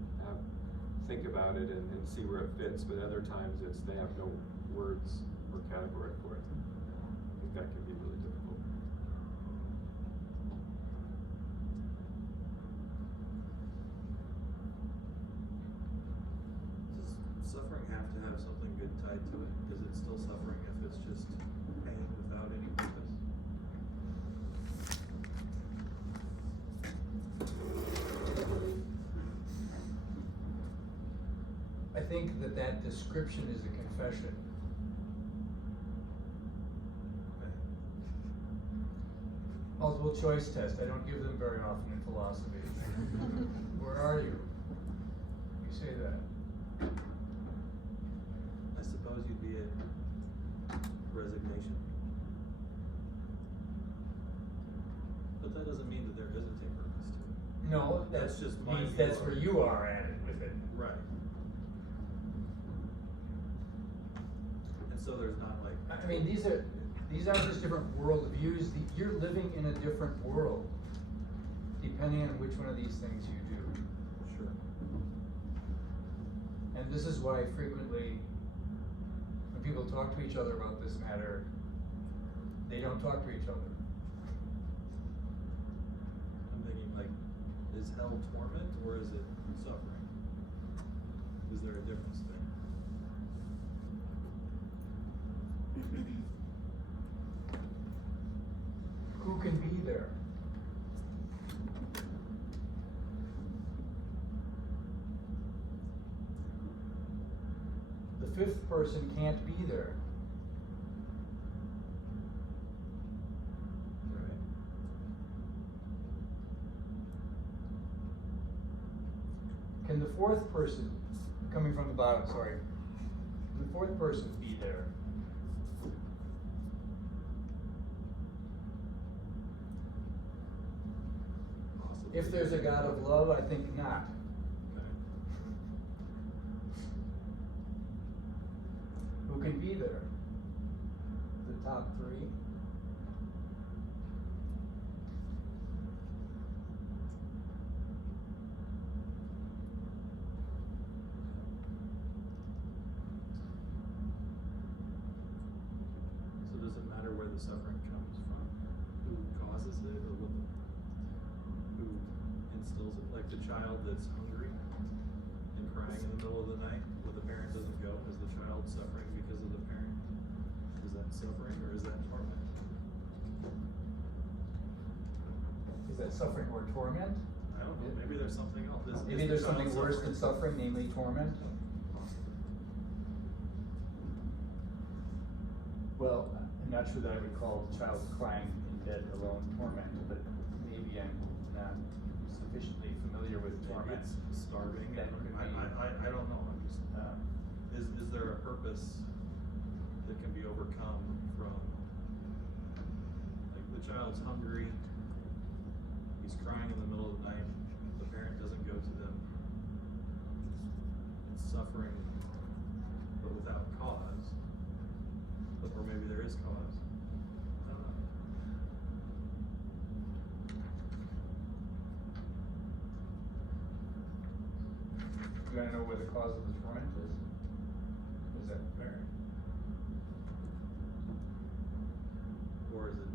think about it and see where it fits, but other times they have no words or category for it. I think that can be really difficult. Does suffering have to have something good tied to it? Is it still suffering if it's just pain without any purpose? I think that description is a confession. Okay. Multiple choice test, I don't give them very often in philosophy. Where are you? You say that. I suppose you'd be at resignation. But that doesn't mean that there isn't a purpose to it. No, That's just my means view that's of where it. you are at it with it. Right. And so there's not like. I mean, these are just different world views. You're living in a different world, depending on which one of these things you do. Sure. And this is why frequently, when people talk to each other about this matter, they don't talk to each other. I'm thinking like, is hell torment or is it suffering? Is there a difference there? Who can be there? The fifth person can't be there. Right. Can the fourth person, coming from the bottom, sorry, can the fourth person be there? Possibly. If there's a God of love, I think not. Okay. Who can be there? The top three? So does it matter where the suffering comes from? Who causes it, or who instills it? Like the child that's hungry and crying in the middle of the night when the parent doesn't go, is the child suffering because of the parent? Is that suffering or is that torment? Is that suffering or torment? I don't know, maybe there's something else. Maybe there's something worse than suffering, namely torment? Well, I'm not sure that I would call a child crying in bed alone torment, but maybe I'm not sufficiently familiar with Maybe torment. it's starving. That could be. I don't know, I'm just, is there a purpose that can be overcome from, like, the child's hungry, he's crying in the middle of the night, the parent doesn't go to them, it's suffering, but without cause, or maybe there is cause, I don't know. You wanna know where the cause of the torment is? Is that fair? Or is it?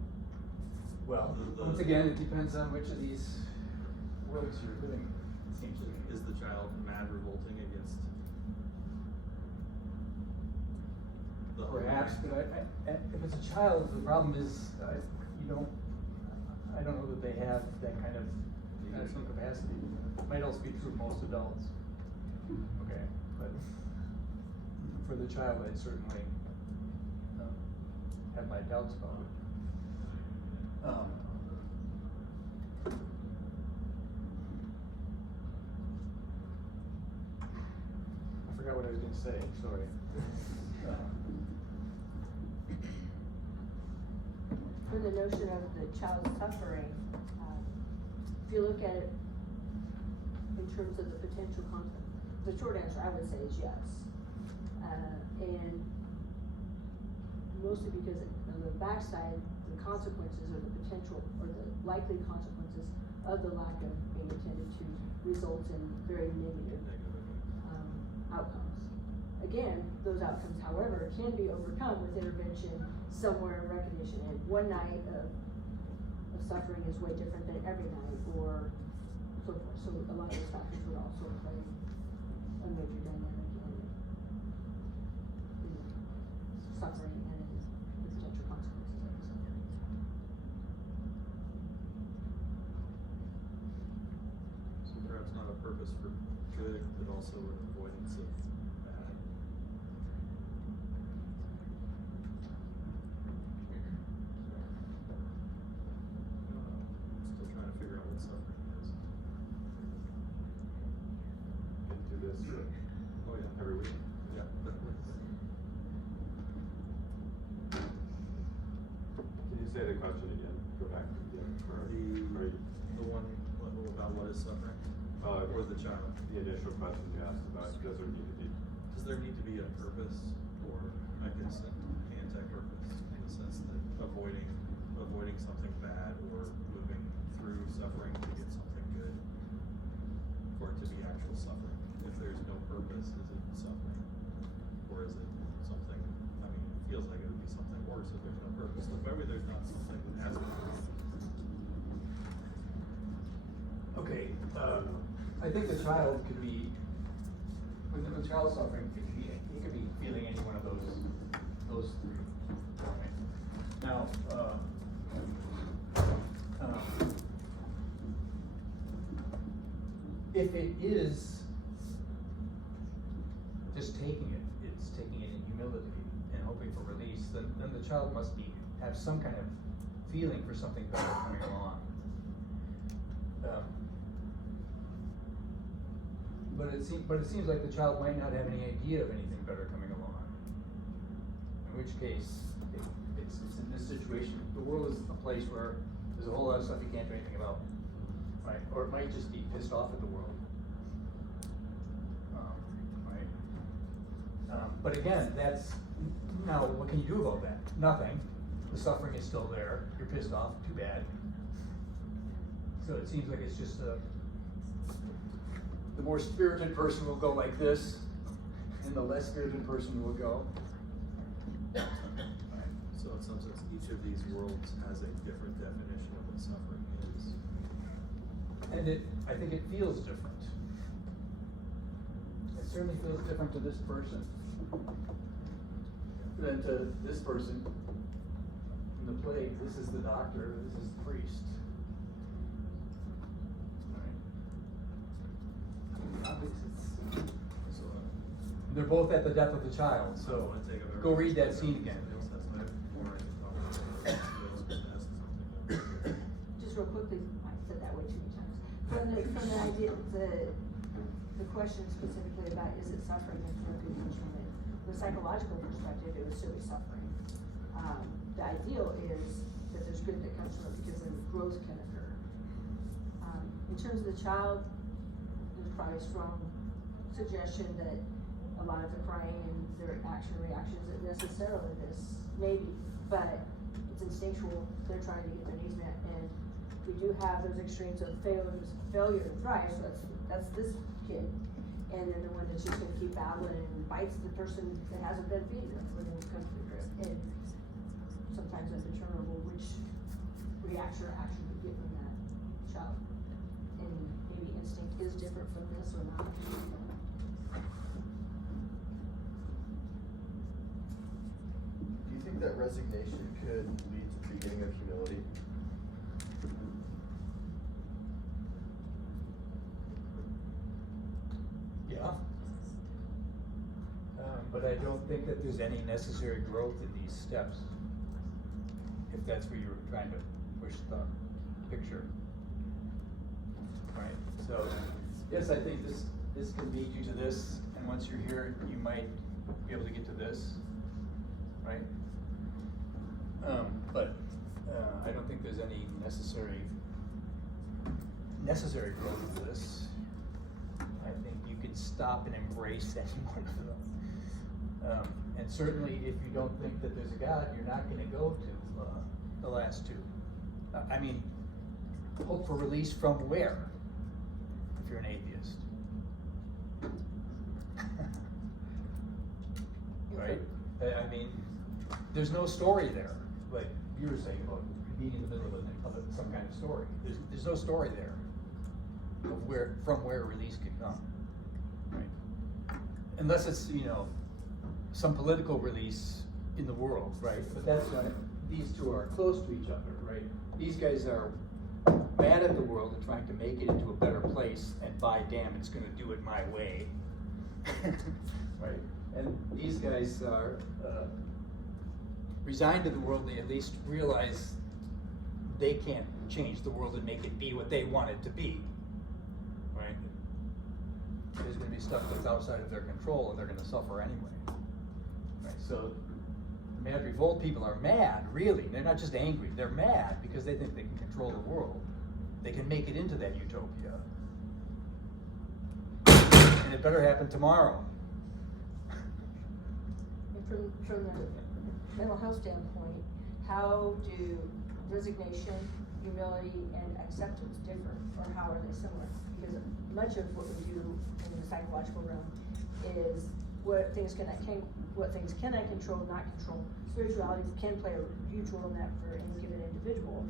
Well, The- once again, it depends on which of these worlds you're living in, it seems to me. Is the child mad revolting against the Perhaps, hungry? but if it's a child, the problem is, I don't know that they have that kind of emotional capacity. It might also be true of most adults. Okay, but for the child, I certainly have my doubts about it. I forgot what I was gonna say, sorry. For the notion of the child suffering, if you look at it in terms of the potential the short answer I would say is yes. And mostly because on the backside, the consequences or the potential or the likely consequences of the lack of being attended to results in very negative outcomes. Again, those outcomes, however, can be overcome with intervention somewhere in recognition. And one night of suffering is way different than every night, or so forth. So a lot of those factors would also play a major dynamic in suffering and in the potential consequences of suffering. So perhaps not a purpose for good, but also an avoidance of bad. Still trying to figure out what suffering is. And do this Oh yeah, every week. yeah. Can you say the question again? Go back to the beginning. The one about what is suffering, or the child. The initial question you asked about, does there need to be? Does there need to be a purpose, or I guess an anti-purpose, in the sense that avoiding something bad or moving through suffering to get something good, for it to be actual suffering? If there's no purpose, is it suffering, or is it something? I mean, it feels like it would be something worse if there's no purpose. So maybe there's not something that has a purpose. Okay, I think the child could be, when the child's suffering, he could be feeling any one of those three. Right? Now, if it is just taking it's taking it in humility and hoping for release, then the child must have some kind of feeling for something better coming along. But it seems like the child might not have any idea of anything better coming along. In which case, it's in this situation, the world is a place where there's a whole lot of stuff you can't do anything about, right? Or it might just be pissed off at the world, right? But again, now what can you do about that? Nothing. The suffering is still there. You're pissed off. Too bad. So it seems like it's just the more spirited person will go like this, and the less spirited person will go. So in some sense, each of these worlds has a different definition of what suffering is. And I think it feels different. It certainly feels different to this person than to this person in the plague. This is the doctor, this is the priest. So They're both at the death of the child, I don't so wanna take up go read that everybody's scene again. That's my, or I can talk about something else. Just real quickly, I said that way too many times. From the idea, the question specifically about is it suffering and from the psychological perspective, it was certainly suffering. The ideal is that there's good that comes from it because then growth can occur. In terms of the child, there's probably a strong suggestion that a lot of the crying and their reactions isn't necessarily this, maybe, but it's instinctual. They're trying to get their needs met, and we do have those extremes of failure to thrive. So that's this kid, and then the one that's just gonna keep battling and bites the person that hasn't been feeding them when it comes to this. And sometimes undeterminable which reaction or action you get from that child. And maybe instinct is different from this or not. Do you think that resignation could lead to the beginning of humility? Yeah. But I don't think that there's any necessary growth in these steps. If that's where you were trying to push the picture. Right, so, yes, I think this can lead you to this, and once you're here, you might be able to get to this, right? But I don't think there's any necessary growth to this. I think you can stop and embrace any one of them. And certainly, if you don't think that there's a God, you're not going to go to the last two. I mean, hope for release from where? If you're an atheist, right? I mean, there's no story there, like you were saying about being in the middle of some kind of story. There's no story there of from where release can come, right? Unless it's, you know, some political release in the world, right? But that's not, these two are close to each other, right? These guys are mad at the world and trying to make it into a better place, and by damn, it's gonna do it my way, right? And these guys are resigned to the world. They at least realize they can't change the world and make it be what they want it to be, right? There's gonna be stuff that's outside of their control, and they're gonna suffer anyway. Right, so the mad revolt people are mad, really. They're not just angry, they're mad because they think they can control the world. They can make it into that utopia. And it better happen tomorrow. And from the mental health standpoint, how do resignation, humility, and acceptance differ, or how are they similar? Because much of what we do in the psychological realm is what things can I control, not control. Spirituality can play a huge role in that for any given individual.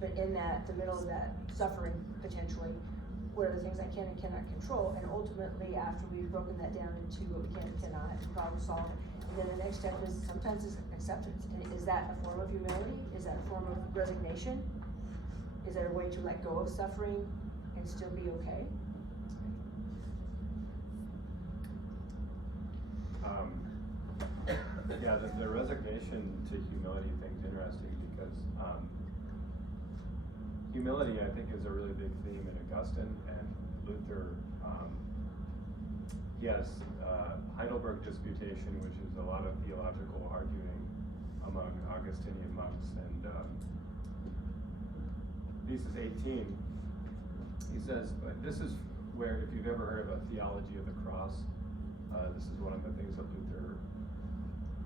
But in that, the middle of that suffering, potentially, what are the things I can and cannot control? And ultimately, after we've broken that down into what we can and cannot, problem solve, and then the next step is sometimes is acceptance. And is that a form of humility? Is that a form of resignation? Is there a way to let go of suffering and still be okay? Yeah, the resignation to humility thing's interesting because humility, I think, is a really big theme in Augustine and Luther. He has Heidelberg Disputation, which is a lot of theological arguing among Augustinian monks, and Thesis 18, he says, this is where, if you've ever heard of a theology of the cross, this is one of the things that Luther,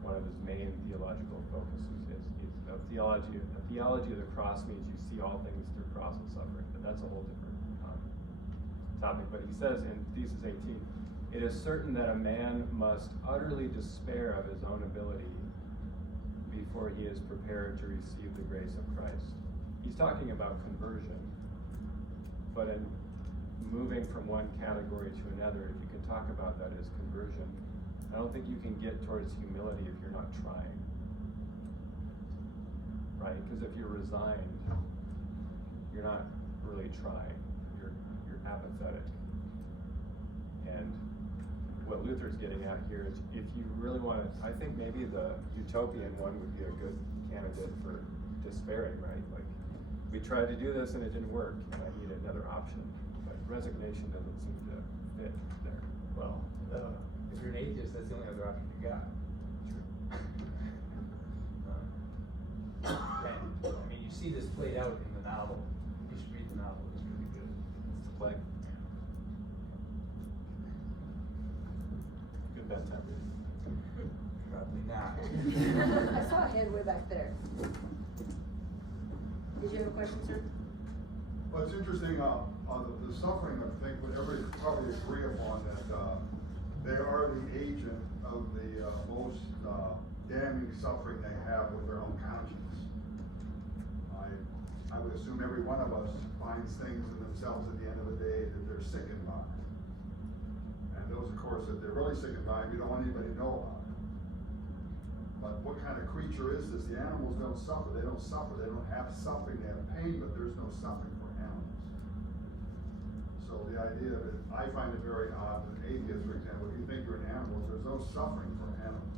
one of his main theological focuses is a theology of the cross means you see all things through cross and suffering, but that's a whole different topic. But he says in Thesis 18, it is certain that a man must utterly despair of his own ability before he is prepared to receive the grace of Christ. He's talking about conversion, but in moving from one category to another, if you can talk about that as conversion, I don't think you can get towards humility if you're not trying, right? Because if you're resigned, you're not really trying. You're apathetic. And what Luther's getting at here is, if you really want to, I think maybe the utopian one would be a good candidate for despairing, right? Like, we tried to do this and it didn't work, and I need another option. But resignation doesn't seem to fit there. Well, if you're an atheist, that's the only other option you got. And, I mean, you see this played out in the novel. You should read the novel, it's really good. It's the play. Good bedtime reading. Probably not. I saw a hand way back there. Did you have a question, sir? Well, it's interesting, The suffering, I think, would everybody probably agree upon that, they are the agent of the, most, damning suffering they have with their own conscience. I would assume every one of us finds things in themselves at the end of the day that they're sickened by. And those, of course, that they're really sickened by, you don't want anybody to know about it. But what kind of creature is this? The animals don't suffer, they don't suffer, they don't have suffering, they have pain, but there's no suffering for animals. So the idea of it, I find it very odd that atheists, for example, if you think you're an animal, there's no suffering for animals.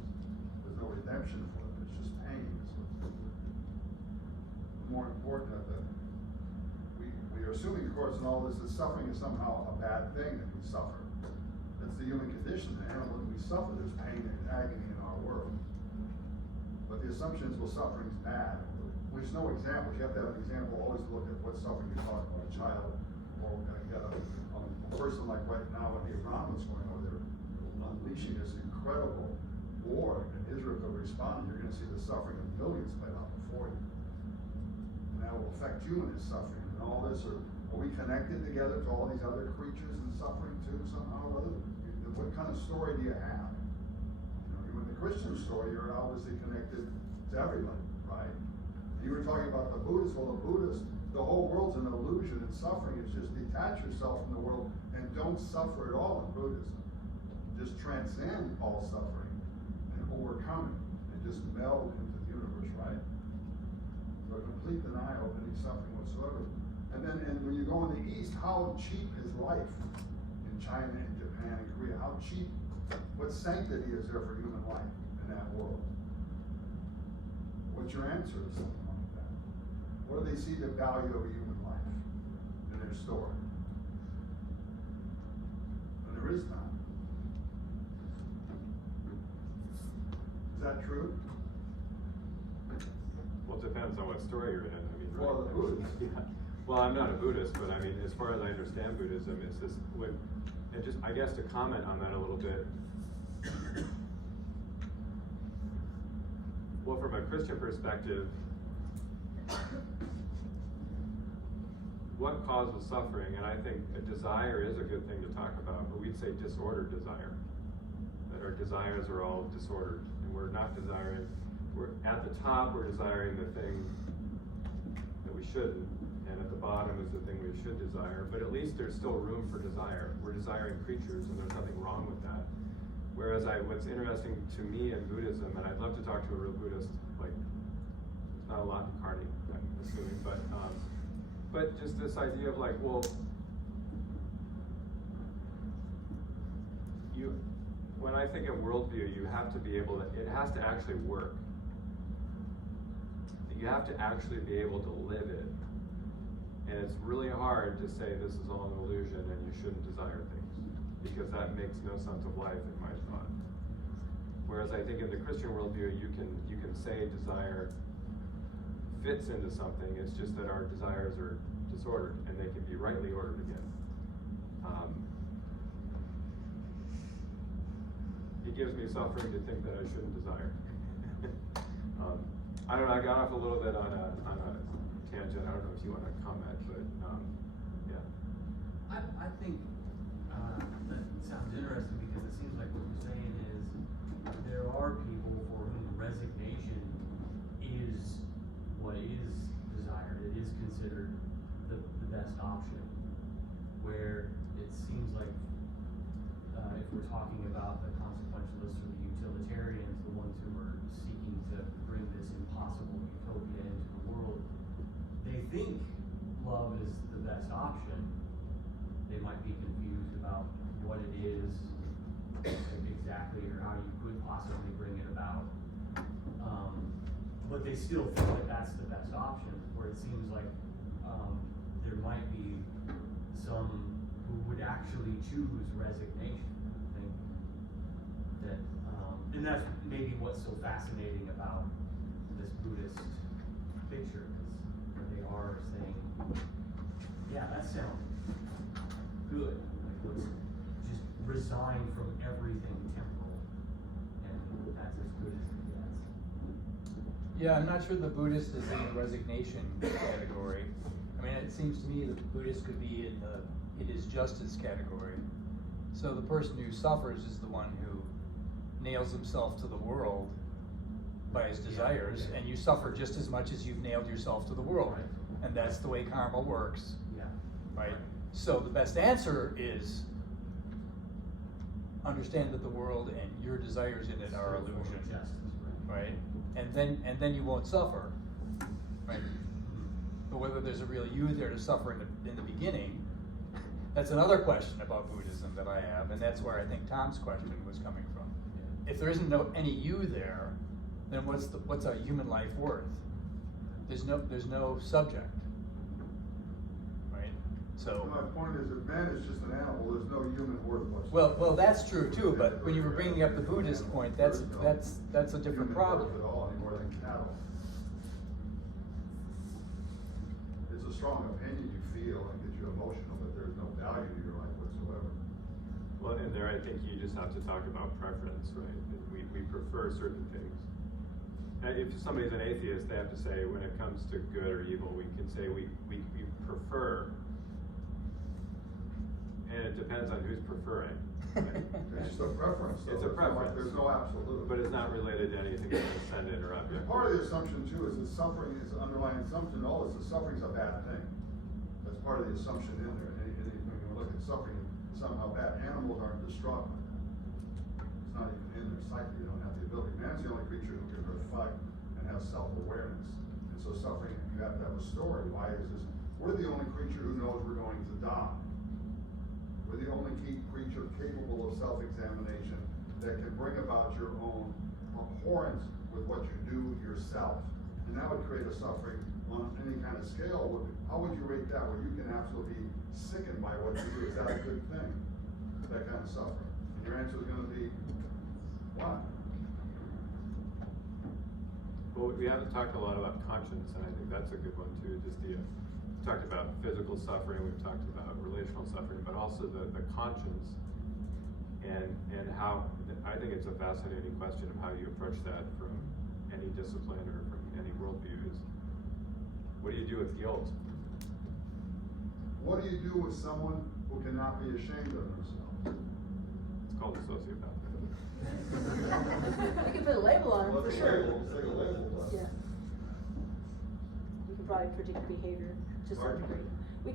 There's no redemption for them, it's just pain. So more important that we are assuming, of course, in all this, that suffering is somehow a bad thing that we suffer. That's the human condition, the animal that we suffer, there's pain and agony in our world. But the assumption is, well, suffering's bad. There's no examples. You have to have an example, always look at what suffering you're talking about, a child, or you got a person like right now in Iran, what's going on, they're unleashing this incredible war, and Israel could respond, you're gonna see the suffering of millions played out before you. And that will affect you in this suffering, and all this, are we connected together to all these other creatures in suffering too, somehow or other? What kind of story do you have? In the Christian story, you're obviously connected to everybody, right? You were talking about the Buddhists. Well, the Buddhists, the whole world's an illusion and suffering. It's just detach yourself from the world and don't suffer at all in Buddhism. Just transcend all suffering and overcome it and just meld into the universe, right? So a complete denial of any suffering whatsoever. And when you go in the East, how cheap is life in China and Japan and Korea? How cheap? What sanctity is there for human life in that world? What's your answer to something like that? What do they see the value of a human life in their story? And there is none. Is that true? Well, it depends on what story you're in. I mean, right? Well, the Buddhists. Yeah. Well, I'm not a Buddhist, but I mean, as far as I understand Buddhism, it's this, and just, I guess to comment on that a little bit. Well, from a Christian perspective, what causes suffering? And I think a desire is a good thing to talk about, but we'd say disordered desire. That our desires are all disordered, and we're not desiring, we're at the top, we're desiring the thing that we shouldn't, and at the bottom is the thing we should desire, but at least there's still room for desire. We're desiring creatures, and there's nothing wrong with that. Whereas what's interesting to me in Buddhism, and I'd love to talk to a real Buddhist, like, there's not a lot in Carney, I'm assuming, but just this idea of like, well, when I think of worldview, you have to be able to, it has to actually work. You have to actually be able to live it. And it's really hard to say this is all an illusion and you shouldn't desire things, because that makes no sense of life in my thought. Whereas I think in the Christian worldview, you can say desire fits into something. It's just that our desires are disordered, and they can be rightly ordered again. It gives me suffering to think that I shouldn't desire. I don't know. I got off a little bit on a tangent. I don't know if you want to comment, but yeah. I think that sounds interesting, because it seems like what you're saying is there are people for whom resignation is what is desired. It is considered the best option. Where it seems like if we're talking about the consequentialists or the utilitarians, the ones who are seeking to bring this impossible utopia into the world, they think love is the best option. They might be confused about what it is exactly, or how you could possibly bring it about. But they still feel that that's the best option, where it seems like there might be some who would actually choose resignation. I think that, and that's maybe what's so fascinating about this Buddhist picture, is they are saying, yeah, that sounds good. Like, let's just resign from everything temporal, and that's as good as it gets. Yeah, I'm not sure the Buddhist is in the resignation category. I mean, it seems to me that Buddhists could be in the it is justice category. So the person who suffers is the one who nails himself to the world by his desires, and you suffer just as much as you've nailed yourself to the world. Right. And that's the way karma works, Yeah. right? So the best answer is understand that the world and your desires in it are It's a form of illusion, justice, right? right? And then you won't suffer, right? But whether there's a real you there to suffer in the beginning, that's another question about Buddhism that I have, and that's where I think Tom's question was coming from. If there isn't any you there, then what's a human life worth? There's no subject, right? So. My point is, if man is just an animal, there's no human worth whatsoever. Well, that's true too. But when you were bringing up the Buddhist point, that's a different Human problem. worth at all, any more than cattle. It's a strong opinion you feel and gets you emotional, but there's no value to your life whatsoever. Well, and there I think you just have to talk about preference, right? We prefer certain things. If somebody's an atheist, they have to say when it comes to good or evil, we can say we prefer. And it depends on who's preferring. Right? It's just a preference. It's though. a preference. There's no absolute. But it's not related to anything transcendent or object. Part of the assumption too is that suffering is the underlying assumption. All is that suffering's a bad thing. That's part of the assumption in there. And when you look at suffering somehow bad, animals aren't distraught by that. It's not even in their psyche. They don't have the ability. Man's the only creature who can reflect and have self-awareness. And so suffering, you have to have a story. Why is this? We're the only creature who knows we're going to die. We're the only creature capable of self-examination that can bring about your own abhorrence with what you do yourself. And that would create a suffering on any kind of scale. How would you rate that where you can absolutely be sickened by what you do? Is that a good thing? That kind of suffering? And your answer is going to be, why? Well, we haven't talked a lot about conscience, and I think that's a good one too. Just we talked about physical suffering, we've talked about relational suffering, but also the conscience and how, I think it's a fascinating question of how you approach that from any discipline or from any worldview is, what do you do with guilt? What do you do with someone who cannot be ashamed of themselves? It's called a sociopath. You can put a label on them for Let's sure. take a label. Yeah. We can probably predict behavior to some Pardon? degree. We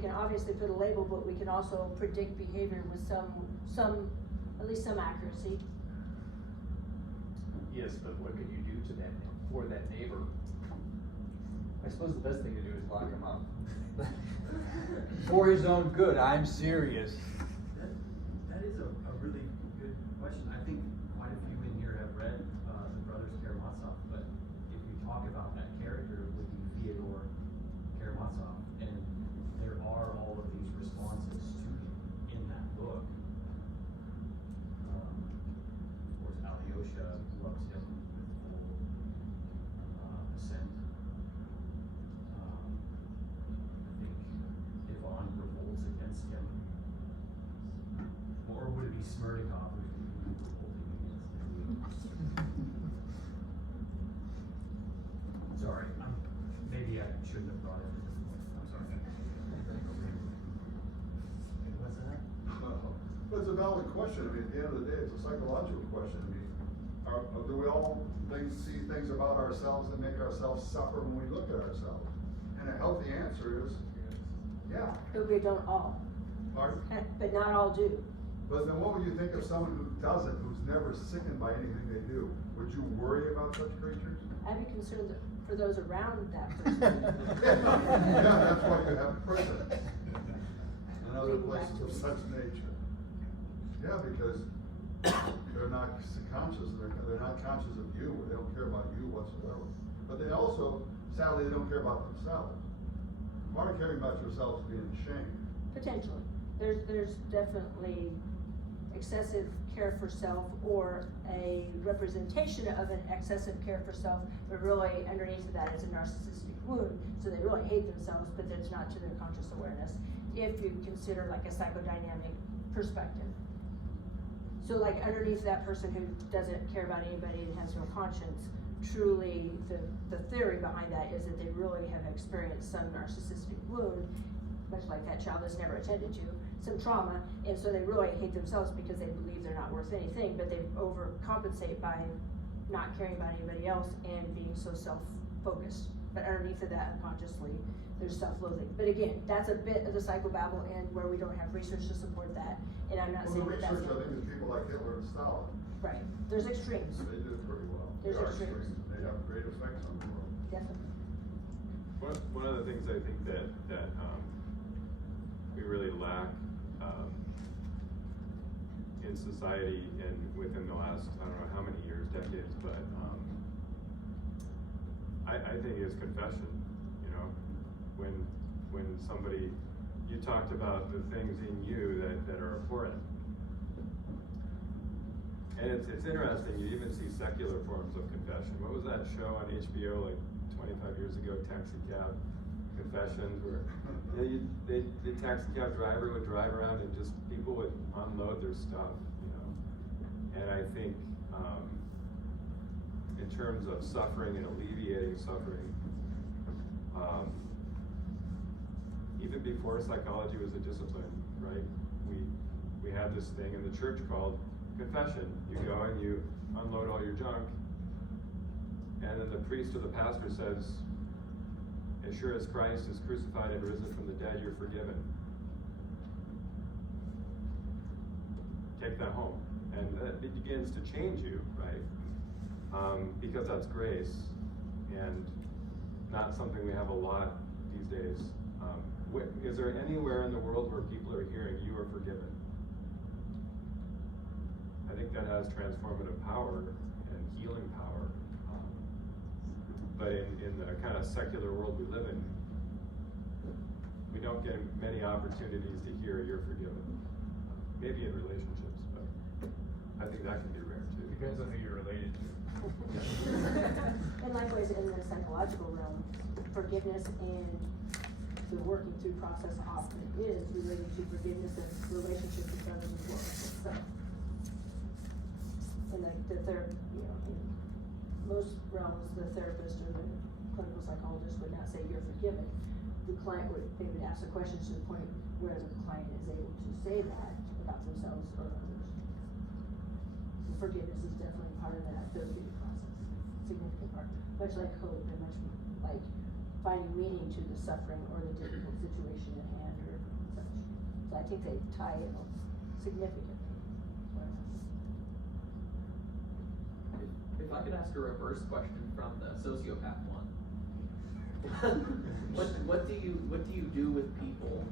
can obviously put a label, but we can also predict behavior with at least some accuracy. Yes, but what can you do to that for that neighbor? I suppose the best thing to do is lock him up. For his own good, I'm serious. That is a really good question. I think quite a few in here have read the Brothers Karamazov, but if you talk about that character, it would be Fyodor Karamazov, and there are all of these responses to him in that book. Of course, Alyosha loves him with full assent. I think Ivan revolts against him. Or would it be Smerdyakov who's revolting against him? Sorry, maybe I shouldn't have brought it to this point. I'm sorry. What's that? But it's a valid question. I mean, at the end of the day, it's a psychological question. I mean, do we all see things about ourselves that make ourselves suffer when we look at ourselves? And a healthy answer is, yeah. But we don't all. Pardon? But not all do. But then what would you think of someone who doesn't, who's never sickened by anything they do? Would you worry about such creatures? I'd be concerned for those around that person. Yeah, that's why you have prison and other places of such nature. Yeah, because they're not conscious, they're not conscious of you, they don't care about you whatsoever. But they also, sadly, they don't care about themselves. Part of caring about yourself is being ashamed. Potentially. There's definitely excessive care for self or a representation of an excessive care for self, but really underneath of that is a narcissistic wound. So they really hate themselves, but it's not to their conscious awareness. If you consider like a psychodynamic perspective. So like underneath that person who doesn't care about anybody and has no conscience, truly, the theory behind that is that they really have experienced some narcissistic wound, much like that child that's never attended to, some trauma, and so they really hate themselves because they believe they're not worth anything, but they overcompensate by not caring about anybody else and being so self-focused. But underneath of that, unconsciously, there's self-loathing. But again, that's a bit of the psychobabble and where we don't have research to support that, and I'm not Well, saying the that that's research, not. I think, is people like Hitler and Stalin. Right, there's extremes, They did pretty well. There's There are extremes. They have great effects on the world. definitely. One of the things I think that we really lack in society and within the last, I don't know how many years, decades, but I think is confession. You know, when somebody, you talked about the things in you that are abhorrent. And it's interesting, you even see secular forms of confession. What was that show on HBO like 25 years ago, Taxi Cab Confessions, where the taxi cab driver would drive around and just people would unload their stuff, you know. And I think in terms of suffering and alleviating suffering, even before psychology was a discipline, right? We had this thing in the church called confession. You go and you unload all your junk, and then the priest or the pastor says, as sure as Christ is crucified and risen from the dead, you're forgiven. Take that home. And it begins to change you, right? Because that's grace, and not something we have a lot these days. Is there anywhere in the world where people are hearing, you are forgiven? I think that has transformative power and healing power. But in the kind of secular world we live in, we don't get many opportunities to hear you're forgiven. Maybe in relationships, but I think that can be rare too. Depends on who you're related to. And likewise, in the psychological realm, forgiveness and the working through process often is related to forgiveness and relationships with others as well as itself. And like the you know, in most realms, the therapist or the clinical psychologist would not say you're forgiven. The client they would ask the questions to the point where the client is able to say that about themselves or others. And forgiveness is definitely part of that therapeutic process, significant part, much like hope and much like finding meaning to the suffering or the difficult situation at hand or such. So I think they tie in significantly. If I could ask a reverse question from the sociopath one, what do you do with people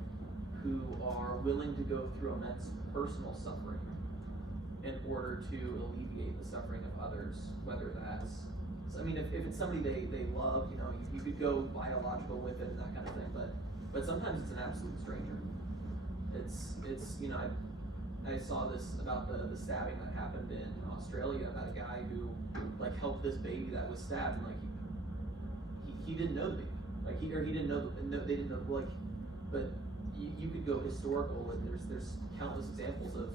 who are willing to go through immense personal suffering in order to alleviate the suffering of others? Whether that's, I mean, if it's somebody they love, you know, you could go biological with it and that kind of thing, but sometimes it's an absolute stranger. It's you know, I saw this about the stabbing that happened in Australia about a guy who like helped this baby that was stabbed, and like he didn't know the baby, like he didn't know they didn't know, like, but you could go historical, and there's countless examples of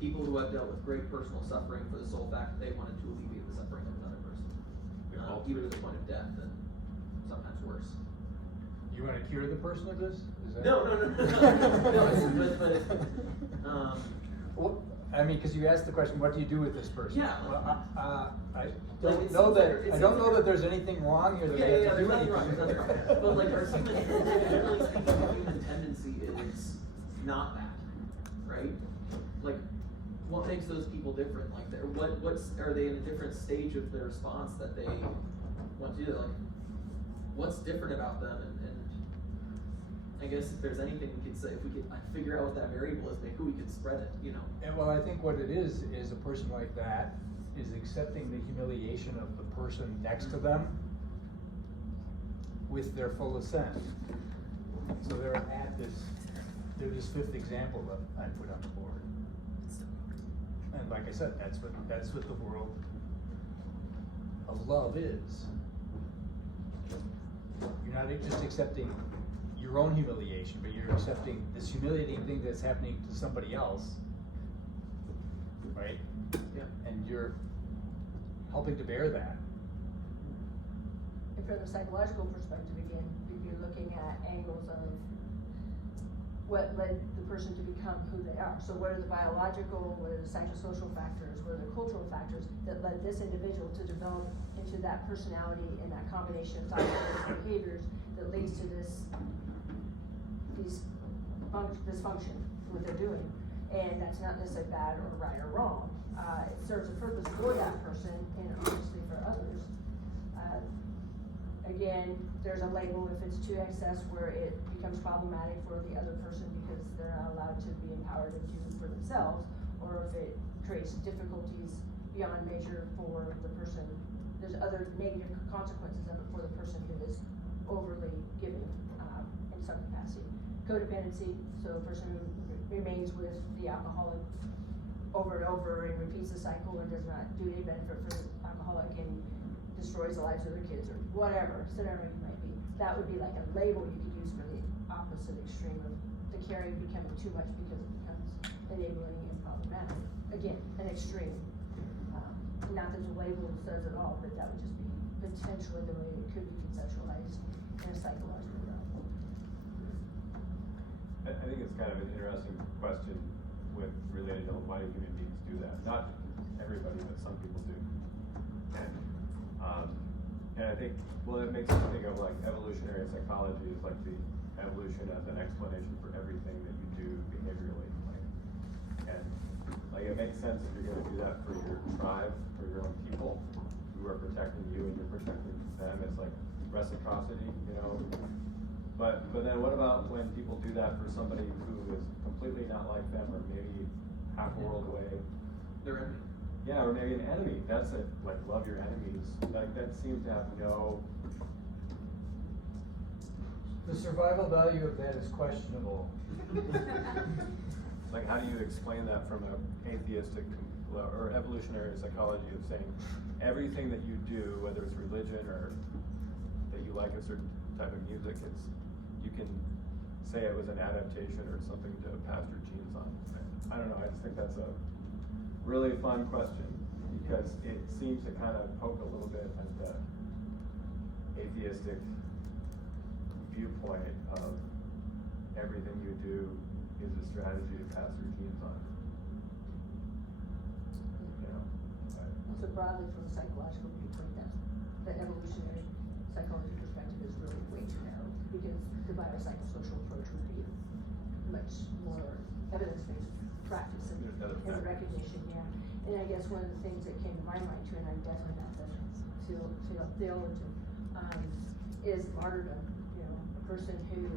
people who have dealt with great personal suffering for the sole fact that they wanted to alleviate the suffering of another person, even to the point of death, and sometimes worse. You want to cure the person of this? Is that... No, but well, I mean, because you asked the question, what do you do with this person? Yeah. Well, I Like, don't it know seems that. like- it I don't seems know like- that there's anything wrong here that I have to there's do nothing anything. wrong, there's nothing wrong. But like our generally speaking, our human tendency is not that, right? Like, what makes those people different? Like, are they in a different stage of their response that they want to do? Like, what's different about them? And I guess if there's anything we could say, if we could figure out what that variable is, maybe we could spread it, you know? And well, I think what it is a person like that is accepting the humiliation of the person next to them with their full assent. So they're this fifth example that I put on the board. And like I said, that's what the world of love is. You're not just accepting your own humiliation, but you're accepting this humiliating thing that's happening to somebody else, right? Yeah. And you're helping to bear that. And from a psychological perspective, again, you're looking at angles of what led the person to become who they are. So what are the biological, what are the psychosocial factors, what are the cultural factors that led this individual to develop into that personality and that combination of thoughts and behaviors that leads to this function, what they're doing. And that's not necessarily bad or right or wrong. It serves a purpose for that person and obviously for others. Again, there's a label if it's to excess where it becomes problematic for the other person because they're not allowed to be empowered and do for themselves, or if it creates difficulties beyond measure for the person. There's other negative consequences of it for the person who is overly giving in some capacity. Codependency, so a person who remains with the alcoholic over and over and repeats the cycle and does not do any benefit for the alcoholic and destroys the lives of their kids or whatever scenario you might be. That would be like a label you could use for the opposite extreme of the caring becoming too much because it becomes enabling and problematic. Again, an extreme. Not that the label says it all, but that would just be potentially the way it could be conceptualized in a psychological realm. I think it's kind of an interesting question related to why do human beings do that. Not everybody, but some people do. And I think, well, it makes me think of like evolutionary psychology is like the evolution as an explanation for everything that you do behaviorally. And it makes sense if you're going to do that for your tribe, for your own people who are protecting you and you're protecting them. It's like reciprocity, you know. But then what about when people do that for somebody who is completely not like them or maybe half a world away? They're enemy. Yeah, or maybe an enemy. That's it. Like, love your enemies. Like, that seems to have no. The survival value of that is questionable. Like, how do you explain that from an atheistic or evolutionary psychology of saying everything that you do, whether it's religion or that you like a certain type of music, you can say it was an adaptation or something to pass your genes on. I don't know. I just think that's a really fun question because it seems to kind of poke a little bit at the atheistic viewpoint of everything you do is a strategy to pass your genes on. You know, So broadly from a psychological viewpoint, the evolutionary psychology perspective is really way too narrow because the biopsychosocial approach would be much more evidence-based practice and recognition, yeah. And I guess one of the things that came to my mind too, and I'm definitely not the theologian, is martyrdom. You know, a person who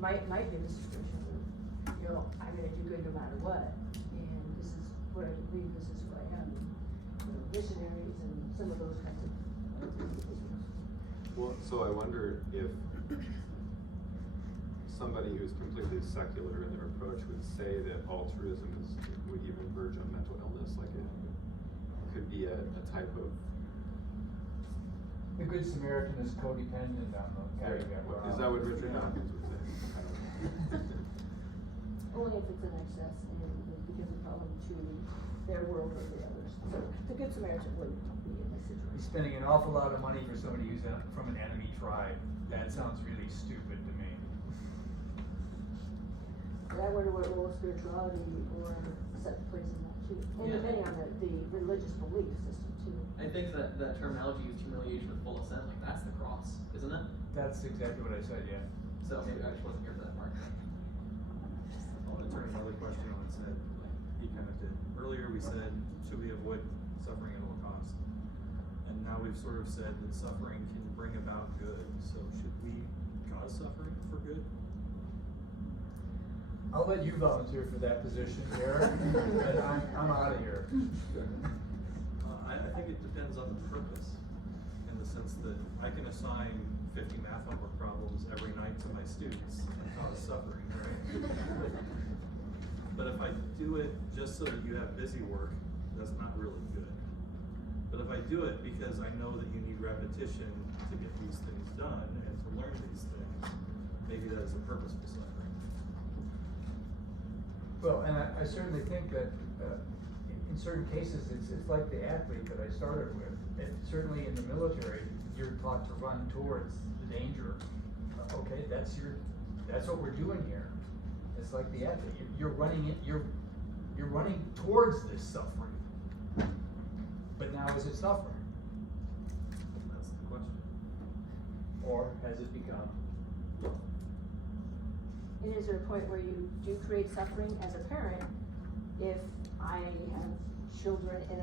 might be in a situation where, you know, I'm gonna do good no matter what, and this is what I believe, this is who I am. You know, missionaries and some of those kinds of individuals. Well, so I wonder if somebody who's completely secular in their approach would say that altruism would even verge on mental illness, like it could be a type of. The Good Samaritan is codependent on the guy. Is that what Richard Dawkins would say? I don't know. Only if it's an excess and it becomes a problem to their world or the others. So the Good Samaritan wouldn't be in this He's situation. spending an awful lot of money for somebody who's from an enemy tribe. That sounds really stupid to me. And I wonder what role spirituality or set plays in that too. And Yeah. depending on the religious belief system too. I think that terminology used, humiliation with full assent, like that's the cross, isn't it? That's exactly what I said, yeah. So maybe I just wasn't here for that part. I want to turn another question on its head, like he kind of did. Earlier we said, should we avoid suffering at all costs? And now we've sort of said that suffering can bring about good, so should we cause suffering for good? I'll let you volunteer for that position, Eric, and I'm out of here. I think it depends on the purpose, in the sense that I can assign 50 math homework problems every night to my students and cause suffering, right? But if I do it just so that you have busy work, that's not really good. But if I do it because I know that you need repetition to get these things done and to learn these things, maybe that is a purposeful suffering. Well, and I certainly think that in certain cases, it's like the athlete that I started with. And certainly in the military, you're taught to run towards the danger. Okay, that's what we're doing here. It's like the athlete. You're running towards this suffering. But now is it suffering? That's the question. Or has it become? And is there a point where you do create suffering as a parent if I have children and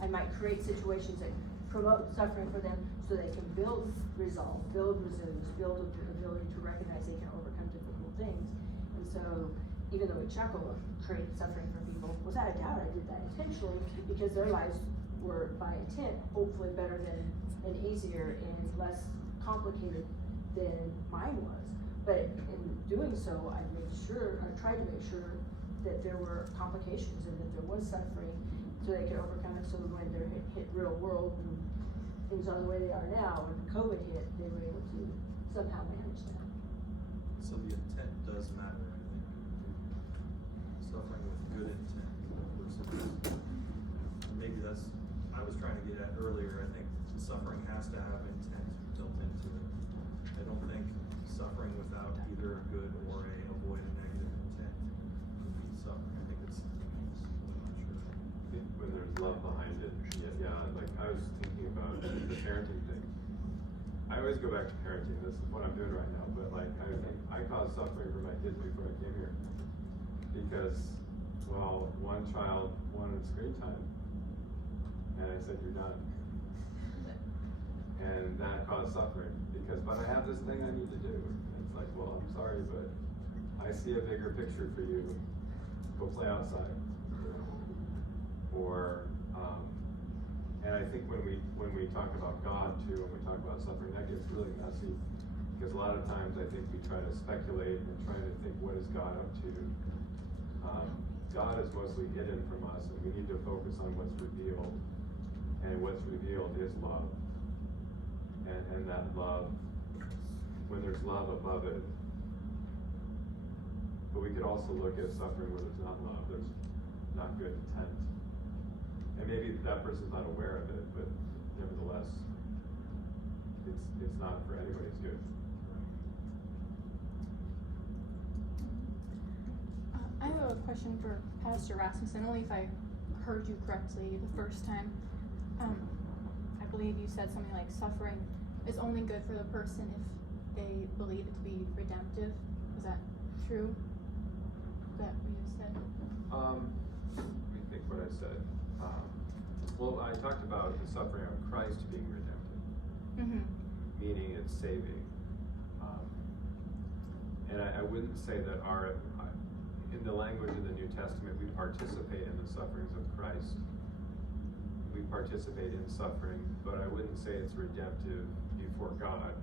I might create situations that promote suffering for them so they can build resolve, build resilience, build the ability to recognize they can overcome difficult things. And so even though we chuckle of creating suffering for people, without a doubt I did that intentionally because their lives were by intent hopefully better than and easier and less complicated than mine was. But in doing so, I tried to make sure that there were complications and that there was suffering so they could overcome it so that when they hit real world and things are the way they are now, when COVID hit, they were able to somehow manage that. So the intent does matter, I think. Suffering with good intent versus, maybe that's, I was trying to get at earlier, I think suffering has to have intent built into it. I don't think suffering without either a good or avoid a negative intent would be suffering. I think it's, I'm not sure. When there's love behind it, yeah, like I was thinking about the parenting thing. I always go back to parenting, this is what I'm doing right now, but like I caused suffering for my kids before I came here. Because, well, one child wanted screen time, and I said, you're done. And that caused suffering, because, but I have this thing I need to do. And it's like, well, I'm sorry, but I see a bigger picture for you. Go play outside. Or, and I think when we talk about God too, when we talk about suffering, that gets really messy. Because a lot of times I think we try to speculate and try to think, what is God up to? God is mostly hidden from us, and we need to focus on what's revealed. And what's revealed is love. And that love, when there's love above it, but we could also look at suffering where there's not love, there's not good intent. And maybe that person's not aware of it, but nevertheless, it's not for anybody's good. I have a question for Pastor Rasmussen, only if I heard you correctly the first time. I believe you said something like suffering is only good for the person if they believe it to be redemptive. Is that true? Is that what you said? Let me think what I said. Well, I talked about the suffering of Christ being redemptive, meaning it's saving. And I wouldn't say that in the language of the New Testament, we participate in the sufferings of Christ. We participate in suffering, but I wouldn't say it's redemptive before God.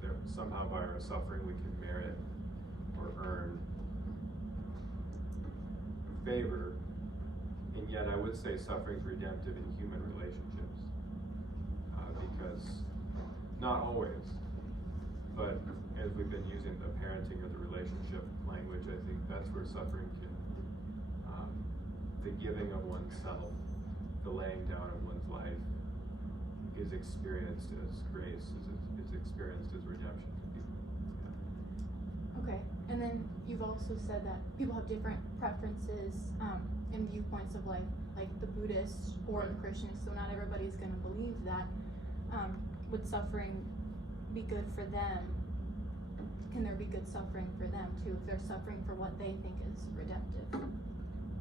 That somehow by our suffering we can merit or earn favor. And yet I would say suffering is redemptive in human relationships. Because, not always, but as we've been using the parenting or the relationship language, I think that's where suffering can, the giving of oneself, the laying down of one's life is experienced as grace, is experienced as redemption to people. Yeah. Okay, and then you've also said that people have different preferences and viewpoints of life, like the Buddhists or the Christians, so not everybody's going to believe that. Would suffering be good for them? Can there be good suffering for them too, if they're suffering for what they think is redemptive?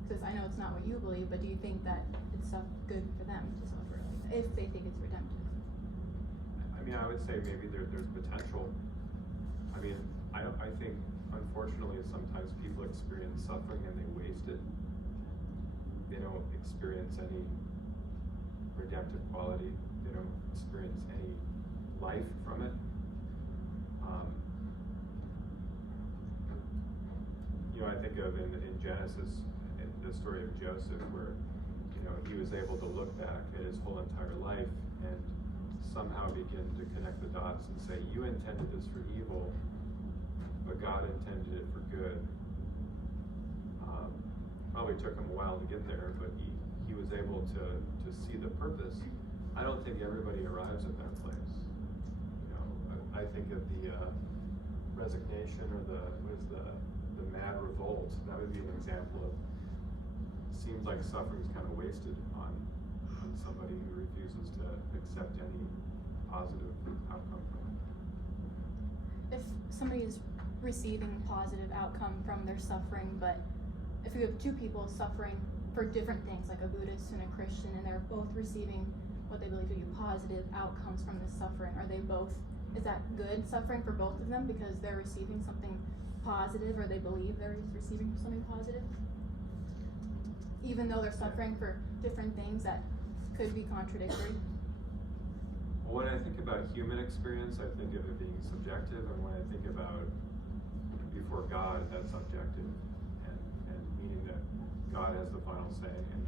Because I know it's not what you believe, but do you think that it's good for them to suffer like that, if they think it's redemptive? I mean, I would say maybe there's potential. I mean, I think unfortunately sometimes people experience suffering and they waste it. They don't experience any redemptive quality. They don't experience any life from it. I think of in Genesis, in the story of Joseph, where he was able to look back at his whole entire life and somehow begin to connect the dots and say, you intended this for evil, but God intended it for good. probably took him a while to get there, but he was able to see the purpose. I don't think everybody arrives at that place. You know, I think of the resignation or the mad revolt. That would be an example of, seems like suffering's kind of wasted on somebody who refuses to accept any positive outcome from it. If somebody is receiving positive outcome from their suffering, but if you have two people suffering for different things, like a Buddhist and a Christian, and they're both receiving what they believe to be positive outcomes from this suffering, is that good suffering for both of them because they're receiving something positive, or they believe they're receiving something positive? Even though they're suffering for different things that could be contradictory? Well, when I think about human experience, I think of it being subjective, and when I think about before God, that's objective, and meaning that God has the final say, and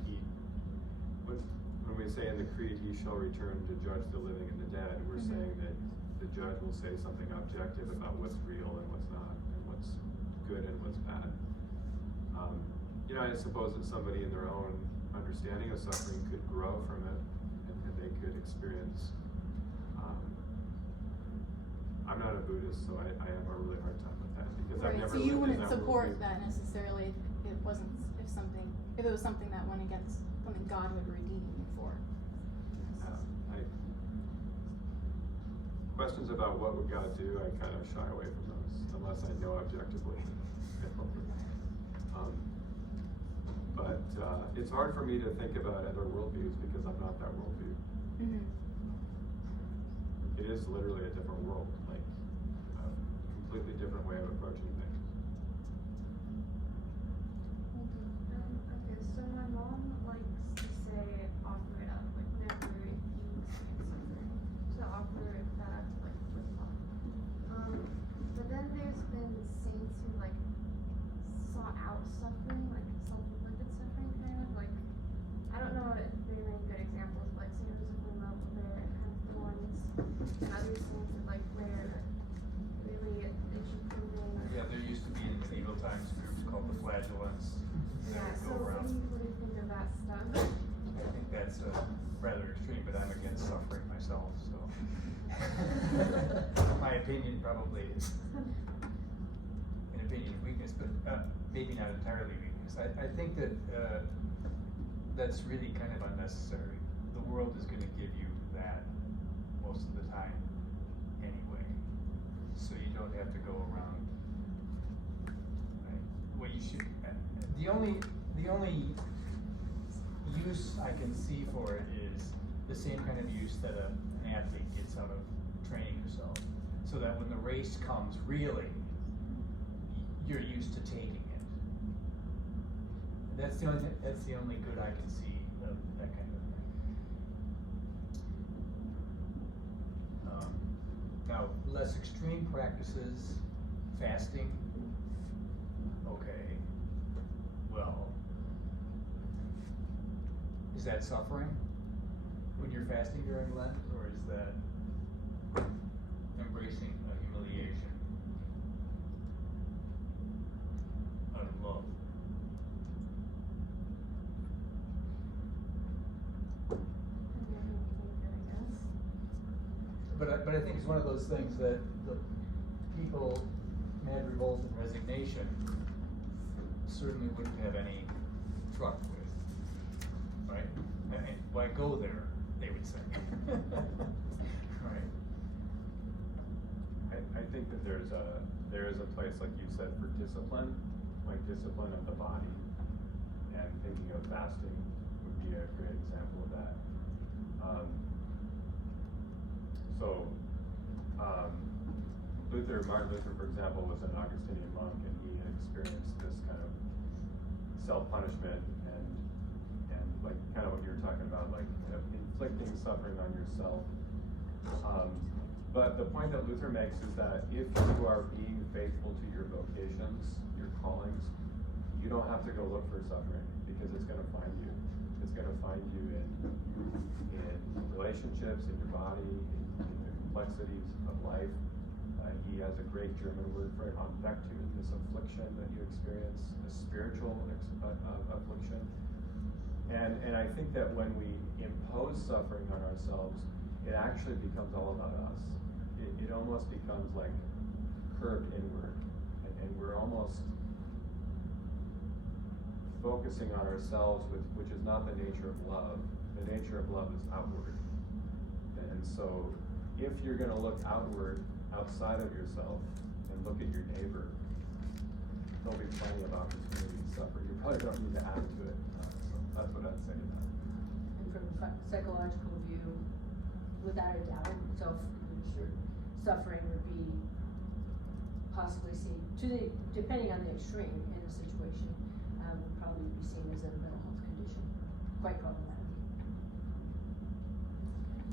when we say in the Creed, He shall return to judge the living and the dead, we're saying that the judge will say something objective about what's real and what's not, and what's good and what's bad. You know, I suppose that somebody in their own understanding of suffering could grow from it, and they could experience. I'm not a Buddhist, so I have a really hard time with that because I've never So you lived in wouldn't that support worldview. that necessarily if it wasn't, if it was something that went against something God would redeem you for. Questions about what would God do, I kind of shy away from those unless I know objectively. But it's hard for me to think about other worldviews because I'm not that worldview. Mm-hmm. It is literally a different world, like a completely different way of approaching things. Okay, so my mom likes to say offer it up, like whenever you experience something, to offer that up to like with God. But then there's been saints who like sought out suffering, like self-inflicted suffering, kind of like, I don't know if there are any good examples, like Saint Joseph of Love, where it had thorns, and other saints that like where really they should prove Yeah, there used to be in medieval times groups called the Flagellants. that Yeah, would so go what around. do you think of that stuff? I think that's rather extreme, but I'm against suffering myself, so. My opinion probably is an opinion of weakness, but maybe not entirely weakness. I think that that's really kind of unnecessary. The world is going to give you that most of the time anyway, so you don't have to go around. Right? What you should, the only use I can see for it is the same kind of use that an athlete gets out of training yourself, so that when the race comes, really, you're used to taking it. That's the only good I can see of that kind of thing. Now, less extreme practices, fasting. Okay. Well, is that suffering when you're fasting during Lent, or is that embracing a humiliation out of love? But I think it's one of those things that the people, mad revolt and resignation, certainly wouldn't have any truck with, right? I mean, why go there, they would say. Right? I think that there is a place, like you said, for discipline, like discipline of the body, and thinking of fasting would be a great example of that. Martin Luther, for example, was an Augustinian monk, and he had experienced this kind of self-punishment and like kind of what you were talking about, like inflicting suffering on yourself. But the point that Luther makes is that if you are being faithful to your vocations, your callings, you don't have to go look for suffering because it's going to find you. It's going to find you in relationships, in your body, in the complexities of life. He has a great German word for it, Anfechtung, this affliction that you experience, a spiritual affliction. And I think that when we impose suffering on ourselves, it actually becomes all about us. It almost becomes like curved inward, and we're almost focusing on ourselves, which is not the nature of love. The nature of love is outward. And so if you're going to look outward, outside of yourself, and look at your neighbor, there'll be plenty of opportunity to suffer. You probably don't need to add to it. So that's what I'd say to that. And from a psychological view, without a doubt, suffering would be possibly seen, depending on the extreme in a situation, would probably be seen as a mental health condition, quite problematic.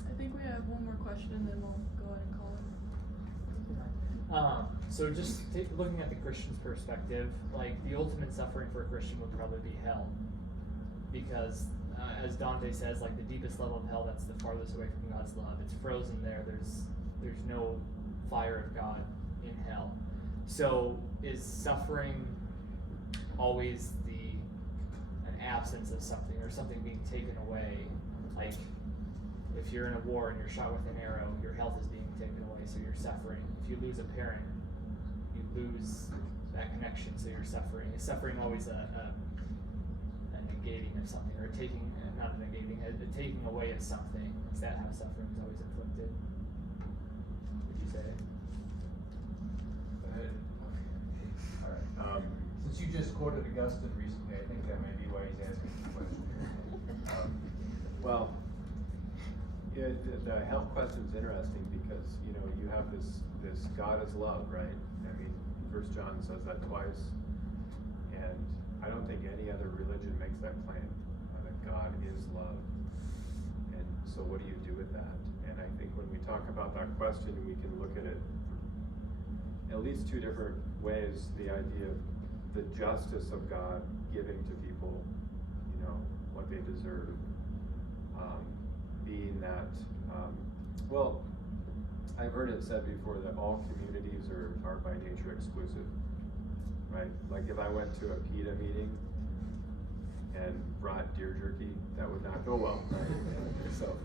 I think we have one more question and then we'll go ahead and call it. So just looking at the Christian's perspective, like the ultimate suffering for a Christian would probably be hell, because as Dante says, like the deepest level of hell, that's the farthest away from God's love. It's frozen there. There's no fire of God in hell. So is suffering always an absence of something, or something being taken away? Like if you're in a war and you're shot with an arrow, your health is being taken away, so you're suffering. If you lose a parent, you lose that connection, so you're suffering. Is suffering always a negating of something, or not a negating, a taking away of something? Is that how suffering is always inflicted? Would you say? Go ahead. All right. Since you just quoted Augustine recently, I think that may be why he's asking the question. Well, yeah, the health question is interesting because, you have this God is love, right? I mean, 1 John says that twice, and I don't think any other religion makes that claim, that God is love. And so what do you do with that? And I think when we talk about that question, we can look at it at least two different ways. The idea of the justice of God giving to people, what they deserve. Being that, well, I've heard it said before that all communities are by nature exclusive, right? Like if I went to a PETA meeting and brought deer jerky, that would not go well, right? So,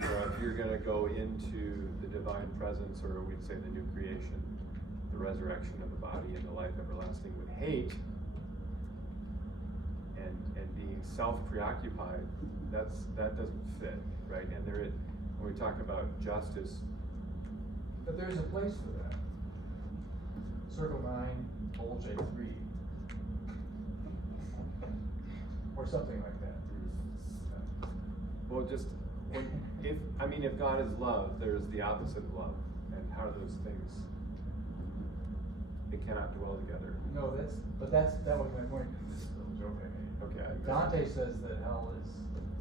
if you're gonna go into the divine presence, or we'd say the new creation, the resurrection of the body and the life everlasting, with hate and being self-preoccupied, that doesn't fit, right? And when we talk about justice, But there's a place for that. Circle 9, Bold J3. Or something like that. well, if God is love, there's the opposite of love, and how are those things? They cannot dwell together. No, that was my point in this little joke I made. Okay. Dante says that hell is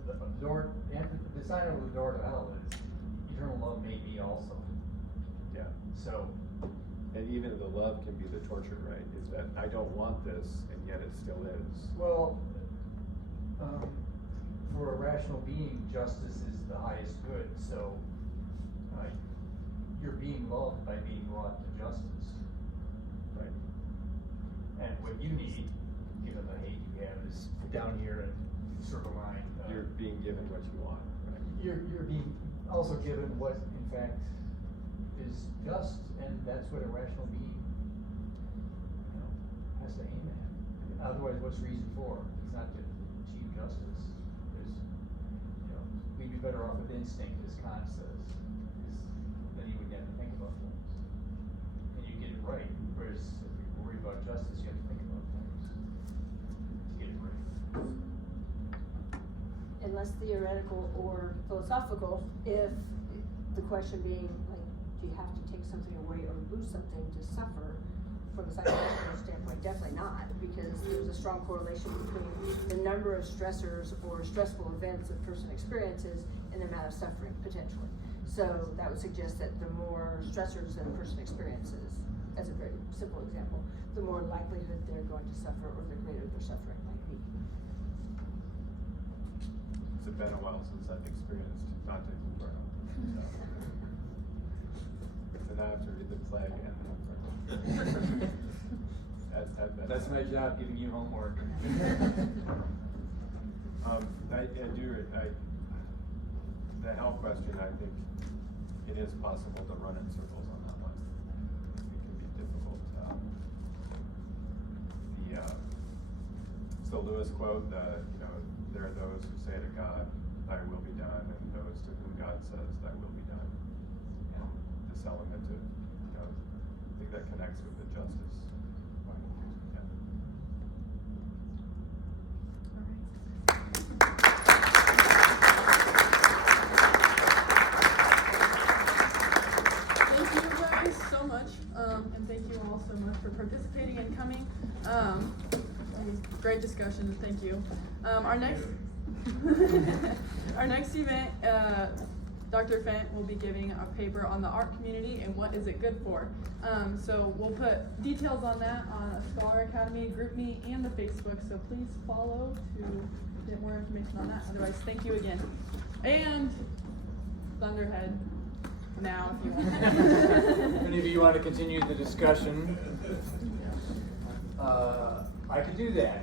the door, the sign over the door to hell is eternal love may be also. Yeah. So, And even the love can be the torture, right? Is that I don't want this, and yet it still is. well, for a rational being, justice is the highest good. So, you're being loved by being brought to justice. Right. And what you need, given the hate you have, is down here in Circle 9. You're being given what you want, right? You're being also given what, in fact, is just, and that's what a rational being, has to aim at. Otherwise, what's reason for? It's not to achieve justice. We'd be better off with instinct, as Kant says, then you would have to think about things, and you get it right. Whereas if you're worried about justice, you have to think about things to get it right. And less theoretical or philosophical, if the question being, like, do you have to take something away or lose something to suffer? From a psychological standpoint, definitely not, because there's a strong correlation between the number of stressors or stressful events a person experiences and the amount of suffering, potentially. So that would suggest that the more stressors that a person experiences, as a very simple example, the more likelihood they're going to suffer, or the greater their suffering might be. It's been a while since I've experienced Dante's Inferno. So. then I have to read the plague and the That's my job, giving you homework. The health question, I think it is possible to run in circles on that one. It can be difficult. So Lewis quote, there are those who say to God, thy will be done, and those to whom God says, thy will be done. And this element of, I think that connects with the justice. Yeah. Thank you guys so much, and thank you all so much for participating and coming. Great discussion, thank you. Our next event, Dr. Fent will be giving a paper on the art community and what is it good for. So we'll put details on that on Scholar Academy, GroupMe, and the Facebook, so please follow to get more information on that. Otherwise, thank you again. And Thunderhead now if you want. If any of you want to continue the discussion, I can do that.